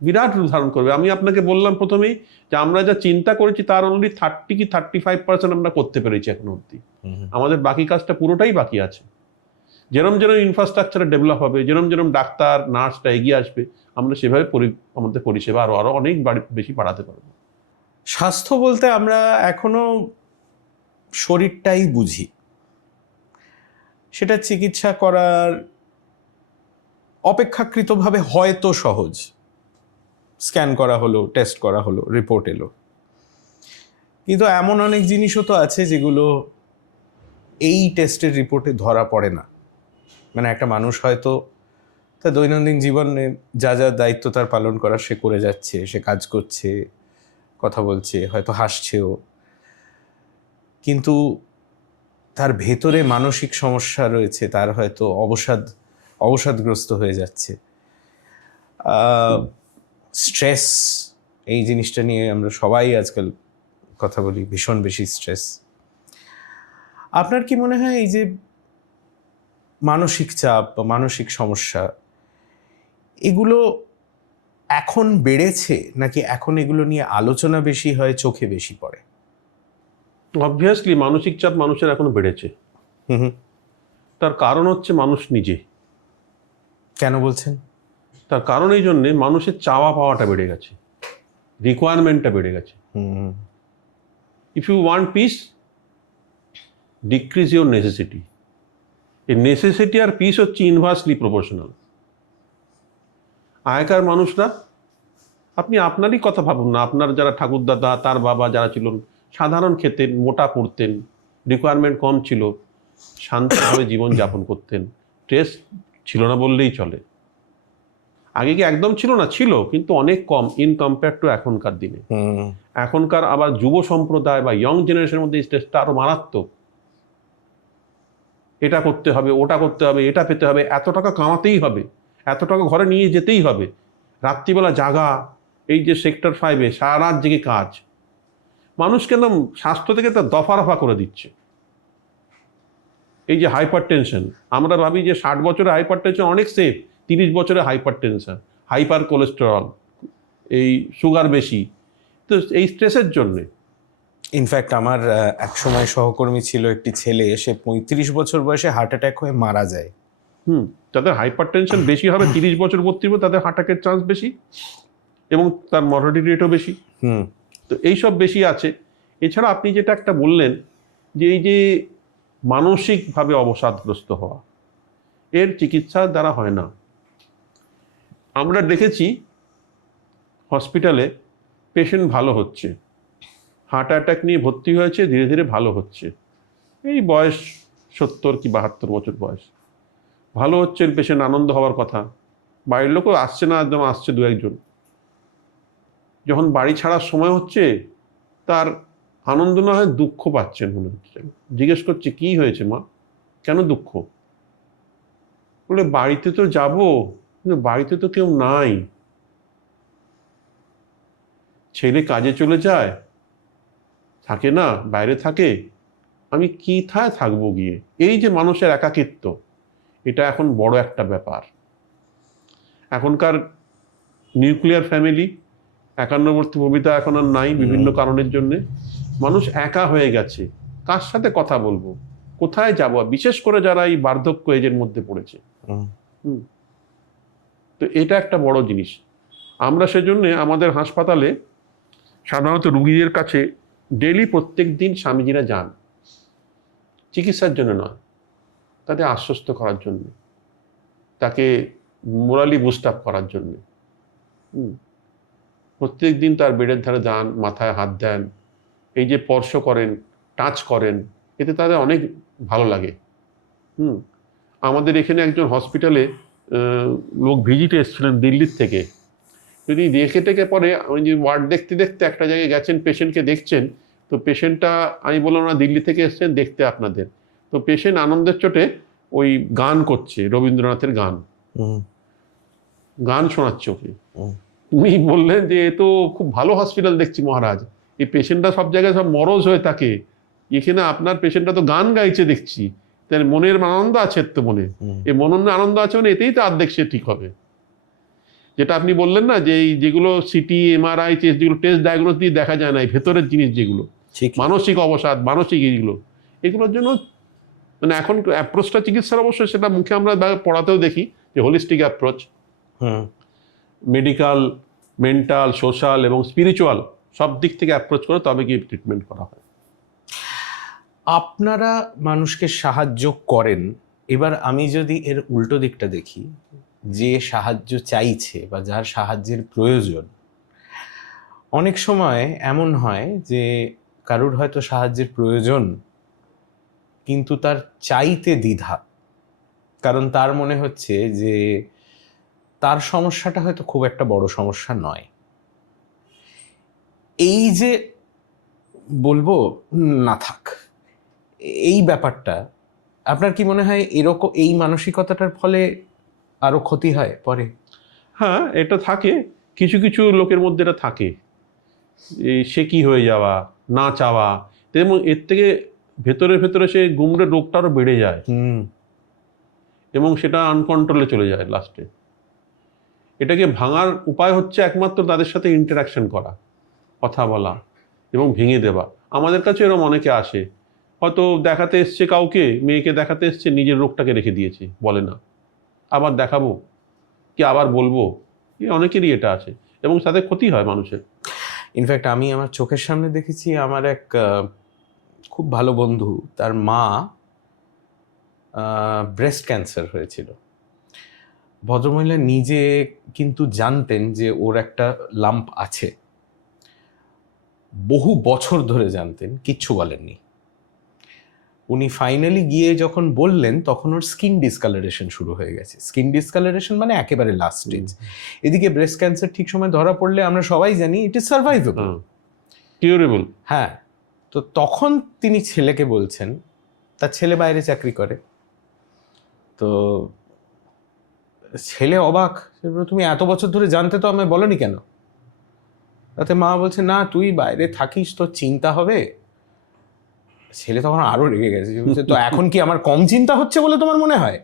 বিরাট রূপ ধারণ করবে। আমি আপনাকে বললাম প্রথমেই যে আমরা যা চিন্তা করেছি তার অনলি 30 কি 35% আমরা করতে পেরেছি এখন অবধি। আমাদের বাকি কাজটা পুরোটাই বাকি আছে। যেরম যেরম ইনফ্রাস্ট্রাকচার ডেভেলপ হবে, যেরম যেরম ডাক্তার নার্সটা এগিয়ে আসবে, আমরা সেভাবে আমাদের পরিষেবা আরো অনেক বেশি বাড়াতে পারবো। স্বাস্থ্য বলতে আমরা এখনো শরীরটাই বুঝি, সেটা চিকিৎসা করার অপেক্ষাকৃতভাবে হয়তো সহজ। স্ক্যান করা হলো, টেস্ট করা হলো, রিপোর্ট এলো। কিন্তু এমন অনেক জিনিসও তো আছে যেগুলো এই টেস্টের রিপোর্টে ধরা পড়ে না। মানে একটা মানুষ হয়তো তার দৈনন্দিন জীবনে যা যা দায়িত্ব তার পালন করার সে করে যাচ্ছে, সে কাজ করছে, কথা বলছে, হয়তো হাসছেও, কিন্তু তার ভেতরে মানসিক সমস্যা রয়েছে, তার হয়তো অবসাদগ্রস্ত হয়ে যাচ্ছে। স্ট্রেস, এই জিনিসটা নিয়ে আমরা সবাই আজকাল কথা বলি, ভীষণ বেশি স্ট্রেস। আপনার কি মনে হয় এই যে মানসিক চাপ বা মানসিক সমস্যা, এগুলো এখন বেড়েছে, নাকি এখন এগুলো নিয়ে আলোচনা বেশি হয়, চোখে বেশি পড়ে? অবভিয়াসলি মানসিক চাপ মানুষের এখনো বেড়েছে। তার কারণ হচ্ছে মানুষ নিজে। কেন বলছেন? তার কারণ এই জন্যে মানুষের চাওয়া পাওয়াটা বেড়ে গেছে, রিকোয়ারমেন্টটা বেড়ে গেছে। If you want peace, decrease your necessity. এই নেসেসিটি আর পিস হচ্ছে ইনভার্সলি প্রপোর্শনাল। আগেকার মানুষরা, আপনি আপনারই কথা ভাবুন না, আপনার যারা ঠাকুরদাদা, তার বাবা যারা ছিলেন, সাধারণ খেতেন, মোটা পড়তেন, রিকোয়ারমেন্ট কম ছিল, শান্তভাবে জীবনযাপন করতেন, স্ট্রেস ছিল না বললেই চলে। আগে কি একদম ছিল না? ছিল, কিন্তু অনেক কম ইন কম্পেয়ার টু এখনকার দিনে। এখনকার আবার যুব সম্প্রদায় বা ইয়ং জেনারেশনের মধ্যে স্ট্রেসটা আরো মারাত্মক। এটা করতে হবে, ওটা করতে হবে, এটা পেতে হবে, এত টাকা কামাতেই হবে, এত টাকা ঘরে নিয়ে যেতেই হবে, রাত্রিবেলা জাগা, এই যে সেক্টর 5-এ সারা রাত জেগে কাজ, মানুষকে একদম স্বাস্থ্য থেকে তার দফা রফা করে দিচ্ছে। এই যে হাইপার টেনশন, আমরা ভাবি যে 60 বছরে হাইপার টেনশন অনেক সেফ, 30 বছরে হাইপার টেনশন, হাইপার কোলেস্টেরল, এই সুগার বেশি, তো এই স্ট্রেসের জন্যে। ইনফ্যাক্ট আমার এক সময় সহকর্মী ছিল একটি ছেলে, সে 35 বছর বয়সে হার্ট অ্যাটাক হয়ে মারা যায়। তাদের হাইপার টেনশন বেশি হবে, 30 বছর 32, তাদের হার্ট অ্যাটাকের চান্স বেশি এবং তার মর্টালিটি রেটও বেশি। তো এইসব বেশি আছে। এছাড়া আপনি যেটা একটা বললেন যে এই যে মানসিকভাবে অবসাদগ্রস্ত হওয়া, এর চিকিৎসার দ্বারা হয় না। আমরা দেখেছি হসপিটালে পেশেন্ট ভালো হচ্ছে, হার্ট অ্যাটাক নিয়ে ভর্তি হয়েছে, ধীরে ধীরে ভালো হচ্ছে, এই বয়স 70 কি 72 বছর বয়স, ভালো হচ্ছে, পেশেন্ট আনন্দ হওয়ার কথা, বাড়ির লোকও আসছে না, একদম আসছে দু একজন। যখন বাড়ি ছাড়ার সময় হচ্ছে তার আনন্দ না হয় দুঃখ পাচ্ছেন মনে হচ্ছে। জিজ্ঞেস করছি কি হয়েছে মা, কেন দুঃখ? বলে বাড়িতে তো যাবো, কিন্তু বাড়িতে তো কেউ নাই, ছেলে কাজে চলে যায়, থাকে না, বাইরে থাকে, আমি কি থাকবো গিয়ে। এই যে মানুষের একাকিত্ব, এটা এখন বড় একটা ব্যাপার। এখনকার নিউক্লিয়ার ফ্যামিলি, একান্নবর্তী ভবিতা এখন আর নাই বিভিন্ন কারণের জন্য। মানুষ একা হয়ে গেছে, কার সাথে কথা বলবো, কোথায় যাব, বিশেষ করে যারা এই বার্ধক্য এজের মধ্যে পড়েছে। তো এটা একটা বড় জিনিস। আমরা সেজন্য আমাদের হাসপাতালে সাধারণত রুগীদের কাছে ডেলি প্রত্যেক দিন স্বামীজিরা যান, চিকিৎসার জন্য নয়, তাদের আশ্বস্ত করার জন্য, তাকে মোরালি বুস্ট আপ করার জন্য। প্রত্যেক দিন তার বেডের ধারে যান, মাথায় হাত দেন, এই যে স্পর্শ করেন, টাচ করেন, এতে তাদের অনেক ভালো লাগে। আমাদের এখানে একজন হসপিটালে লোক ভিজিটে এসেছিলেন দিল্লির থেকে, যদি দেখে টেকে পরে আমি যে ওয়ার্ড দেখতে দেখতে একটা জায়গায় গেছেন, পেশেন্টকে দেখছেন, তো পেশেন্টটা আমি বললাম না দিল্লি থেকে এসছেন দেখতে আপনাদের, তো পেশেন্ট আনন্দের চোটে ওই গান করছে, রবীন্দ্রনাথের গান, গান শোনাচ্ছে ওকে। উনি বললেন যে এ তো খুব ভালো হসপিটাল দেখছি মহারাজ, এই পেশেন্টরা সব জায়গায় সব মরজ হয়ে থাকে, এখানে আপনার পেশেন্টটা তো গান গাইছে দেখছি, তার মনের আনন্দ আছে তো মনে, এই মনের আনন্দ আছে মানে এতেই তো অর্ধেক সে ঠিক হবে। যেটা আপনি বললেন না যে এই যেগুলো সিটি এমআরআই চেস্ট, যেগুলো টেস্ট ডায়াগনোস দিয়ে দেখা যায় না, এই ভেতরের জিনিস যেগুলো মানসিক অবসাদ, মানসিক এগুলোর জন্য মানে এখন অ্যাপ্রোচটা চিকিৎসার অবশ্যই সেটা মুখে আমরা পড়াতেও দেখি যে holistic approach, medical, mental, social এবং স্পিরিচুয়াল সব দিক থেকে অ্যাপ্রোচ করে তবে গিয়ে ট্রিটমেন্ট করা হয়। আপনারা মানুষকে সাহায্য করেন, এবার আমি যদি এর উল্টো দিকটা দেখি, যে সাহায্য চাইছে বা যার সাহায্যের প্রয়োজন, অনেক সময় এমন হয় যে কারুর হয়তো সাহায্যের প্রয়োজন কিন্তু তার চাইতে দ্বিধা, কারণ তার মনে হচ্ছে যে তার সমস্যাটা হয়তো খুব একটা বড় সমস্যা নয়। এই যে বলবো না থাক, এই ব্যাপারটা আপনার কি মনে হয় এরকম এই মানসিকতাটার ফলে আরো ক্ষতি হয় পরে? হ্যাঁ, এটা থাকে, কিছু কিছু লোকের মধ্যে এটা থাকে, এই সে কি হয়ে যাওয়া, না চাওয়া, এবং এর থেকে ভেতরে ভেতরে সে গুমড়ে রোগটা আরো বেড়ে যায় এবং সেটা আনকন্ট্রোলে চলে যায় লাস্টে। এটাকে ভাঙার উপায় হচ্ছে একমাত্র তাদের সাথে ইন্টারাকশন করা, কথা বলা এবং ভেঙে দেওয়া। আমাদের কাছে এরকম অনেকে আসে, হয়তো দেখাতে এসছে কাউকে, মেয়েকে দেখাতে এসছে, নিজের রোগটাকে রেখে দিয়েছে, বলে না, আবার দেখাবো কি আবার বলবো, অনেকেরই এটা আছে এবং তাতে ক্ষতি হয় মানুষের। ইনফ্যাক্ট আমি আমার চোখের সামনে দেখেছি, আমার এক খুব ভালো বন্ধু, তার মা ব্রেস্ট ক্যান্সার হয়েছিল। ভদ্রমহিলা নিজে কিন্তু জানতেন যে ওর একটা লাম্প আছে, বহু বছর ধরে জানতেন, কিচ্ছু বলেননি। উনি ফাইনালি গিয়ে যখন বললেন তখন ওর স্কিন ডিসকালারেশন শুরু হয়ে গেছে। স্কিন ডিসকালারেশন মানে একেবারে লাস্ট স্টেজ। এদিকে ব্রেস্ট ক্যান্সার ঠিক সময় ধরা পড়লে আমরা সবাই জানি ইট ইজ সার্ভাইভেবল, কিউরেবল। হ্যাঁ, তো তখন তিনি ছেলেকে বলছেন, তার ছেলে বাইরে চাকরি করে, তো ছেলে অবাক, তুমি এত বছর ধরে জানতে তো আমায় বলনি কেন? তাতে মা বলছে, না তুই বাইরে থাকিস, তোর চিন্তা হবে। ছেলে তখন আরো রেগে গেছে, তো এখন কি আমার কম চিন্তা হচ্ছে বলে তোমার মনে হয়?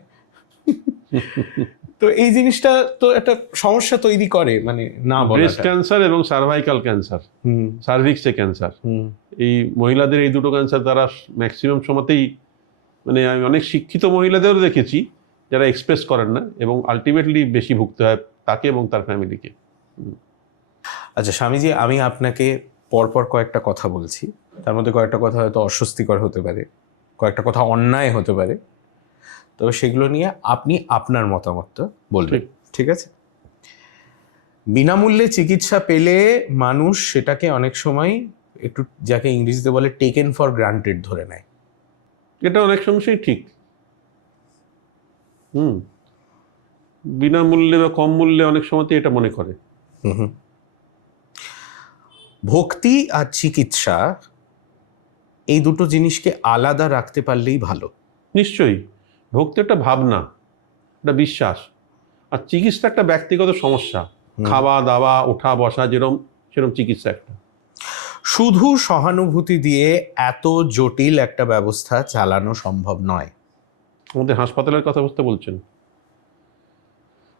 তো এই জিনিসটা তো একটা সমস্যা তৈরি করে, মানে না বলা। ব্রেস্ট ক্যান্সার এবং সার্ভাইকাল ক্যান্সার, সার্ভিক্সে ক্যান্সার, এই মহিলাদের এই দুটো ক্যান্সার তারা ম্যাক্সিমাম সময়তেই, মানে আমি অনেক শিক্ষিত মহিলাদেরও দেখেছি যারা এক্সপ্রেস করেন না এবং আলটিমেটলি বেশি ভুগতে হয় তাকে এবং তার ফ্যামিলিকে। আচ্ছা স্বামীজি, আমি আপনাকে পরপর কয়েকটা কথা বলছি, তার মধ্যে কয়েকটা কথা হয়তো অস্বস্তিকর হতে পারে, কয়েকটা কথা অন্যায় হতে পারে, তবে সেগুলো নিয়ে আপনি আপনার মতামতটা বলবেন, ঠিক আছে? বিনামূল্যে চিকিৎসা পেলে মানুষ সেটাকে অনেক সময় একটু, যাকে ইংরেজিতে বলে, টেকেন ফর গ্রান্টেড ধরে নেয়। এটা অনেক সমস্যাই ঠিক। বিনামূল্যে বা কম মূল্যে অনেক সময়তে এটা মনে করে। ভক্তি আর চিকিৎসা এই দুটো জিনিসকে আলাদা রাখতে পারলেই ভালো। নিশ্চয়ই, ভক্তি একটা ভাবনা, একটা বিশ্বাস, আর চিকিৎসা একটা ব্যক্তিগত সমস্যা। খাওয়া দাওয়া, ওঠা বসা, সেরকম চিকিৎসা একটা। শুধু সহানুভূতি দিয়ে এত জটিল একটা ব্যবস্থা চালানো সম্ভব নয়। আমাদের হাসপাতালের কথা বুঝতে বলছেন?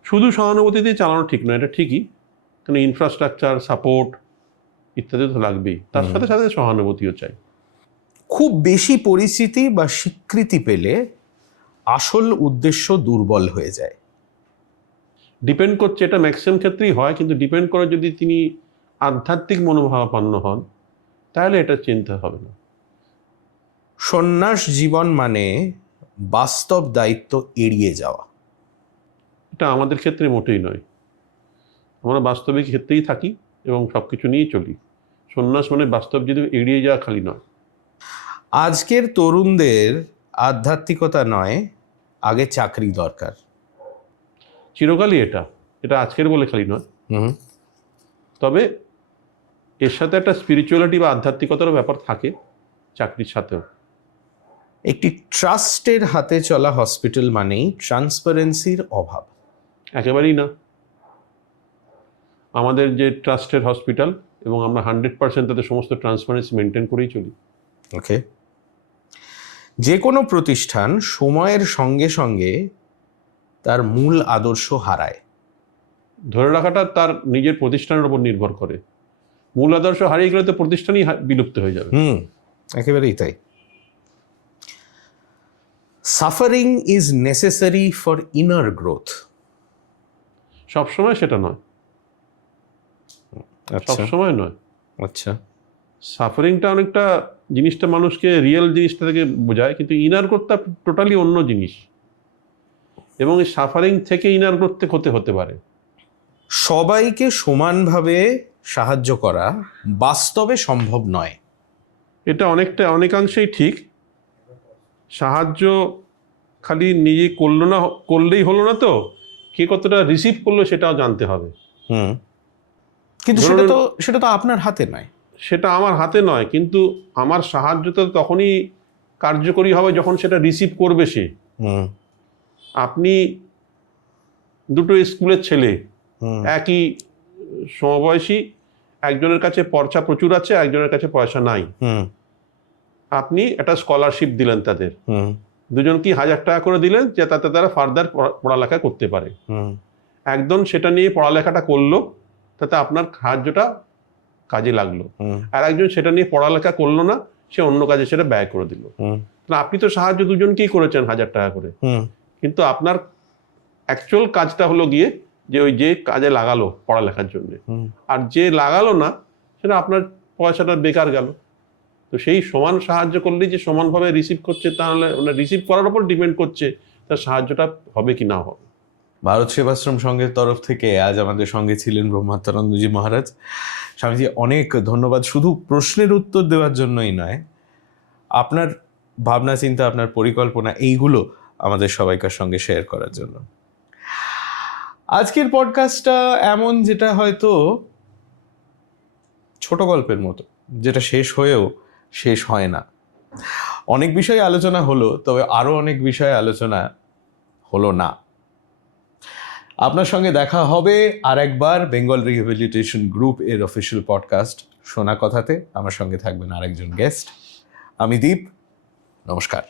শুধু সহানুভূতি দিয়ে চালানো ঠিক নয়, এটা ঠিকই, কারণ ইনফ্রাস্ট্রাকচার, সাপোর্ট ইত্যাদি তো লাগবেই, তার সাথে সাথে সহানুভূতিও চাই। খুব বেশি পরিচিতি বা স্বীকৃতি পেলে আসল উদ্দেশ্য দুর্বল হয়ে যায়। ডিপেন্ড করছে, এটা ম্যাক্সিমাম ক্ষেত্রেই হয়, কিন্তু ডিপেন্ড করে যদি তিনি আধ্যাত্মিক মনোভাবাপন্ন হন তাহলে এটা চিন্তা হবে না। সন্ন্যাস জীবন মানে বাস্তব দায়িত্ব এড়িয়ে যাওয়া। এটা আমাদের ক্ষেত্রে মোটেই নয়। আমরা বাস্তবিক ক্ষেত্রেই থাকি এবং সব কিছু নিয়েই চলি। সন্ন্যাস মানে বাস্তব যদি এড়িয়ে যাওয়া খালি নয়। আজকের তরুণদের আধ্যাত্মিকতা নয়, আগে চাকরি দরকার। চিরকালই এটা আজকের বলে খালি নয়। তবে এর সাথে একটা স্পিরিচুয়ালিটি বা আধ্যাত্মিকতারও ব্যাপার থাকে চাকরির সাথেও। একটি ট্রাস্টের হাতে চলা হসপিটাল মানেই ট্রান্সপারেন্সির অভাব। একেবারেই না। আমাদের যে ট্রাস্টের হসপিটাল, এবং আমরা 100% তাদের সমস্ত ট্রান্সপারেন্সি মেনটেন করেই চলি। ওকে। যে কোনো প্রতিষ্ঠান সময়ের সঙ্গে সঙ্গে তার মূল আদর্শ হারায়। ধরে রাখাটা তার নিজের প্রতিষ্ঠানের উপর নির্ভর করে। মূল আদর্শ হারিয়ে গেলে তো প্রতিষ্ঠানই বিলুপ্ত হয়ে যাবে। একেবারেই তাই। Suffering is necessary for inner growth. সবসময় সেটা নয়, সবসময় নয়। আচ্ছা, সাফারিংটা অনেকটা জিনিসটা মানুষকে রিয়েল জিনিসটা থেকে বোঝায়, কিন্তু ইনার গ্রোথটা টোটালি অন্য জিনিস, এবং এই সাফারিং থেকে ইনার গ্রোথ হতে পারে। সবাইকে সমানভাবে সাহায্য করা বাস্তবে সম্ভব নয়। এটা অনেকাংশেই ঠিক। সাহায্য খালি নিজে করলেই হলো না, তো কে কতটা রিসিভ করলো সেটাও জানতে হবে। কিন্তু সেটা তো আপনার হাতে নয়। সেটা আমার হাতে নয়, কিন্তু আমার সাহায্য তো তখনই কার্যকরী হবে যখন সেটা রিসিভ করবে সে। আপনি দুটো স্কুলের ছেলে, একই সমবয়সী, একজনের কাছে পয়সা প্রচুর আছে, একজনের কাছে পয়সা নাই। আপনি একটা স্কলারশিপ দিলেন তাদের, দুজনকে 1000 টাকা করে দিলেন যে তাতে তারা ফার্দার পড়ালেখা করতে পারে। একজন সেটা নিয়ে পড়ালেখাটা করলো, তাতে আপনার সাহায্যটা কাজে লাগলো। আর একজন সেটা নিয়ে পড়ালেখা করলো না, সে অন্য কাজে সেটা ব্যয় করে দিল। আপনি তো সাহায্য দুজনকেই করেছেন 1000 টাকা করে, কিন্তু আপনার অ্যাকচুয়াল কাজটা হলো গিয়ে যে কাজে লাগালো পড়ালেখার জন্য, আর যে লাগালো না সেটা আপনার পয়সাটা বেকার গেল। তো সেই সমান সাহায্য করলেই যে সমানভাবে রিসিভ করছে, তাহলে রিসিভ করার উপর ডিপেন্ড করছে তার সাহায্যটা হবে কি না হবে। ভারত সেবাশ্রম সংঘের তরফ থেকে আজ আমাদের সঙ্গে ছিলেন ব্রহ্মাত্মানন্দজি মহারাজ। স্বামীজি, অনেক ধন্যবাদ, শুধু প্রশ্নের উত্তর দেওয়ার জন্যই নয়, আপনার ভাবনা চিন্তা, আপনার পরিকল্পনা, এইগুলো আমাদের সবাইকার সঙ্গে শেয়ার করার জন্য। আজকের পডকাস্টটা এমন, যেটা হয়তো ছোট গল্পের মতো, যেটা শেষ হয়েও শেষ হয় না। অনেক বিষয়ে আলোচনা হলো, তবে আরো অনেক বিষয়ে আলোচনা হলো না। আপনার সঙ্গে দেখা হবে আর একবার বেঙ্গল রিহ্যাবিলিটেশন গ্রুপ এর অফিসিয়াল পডকাস্ট শোনা কথাতে। আমার সঙ্গে থাকবেন আরেকজন গেস্ট। আমি দীপ। নমস্কার।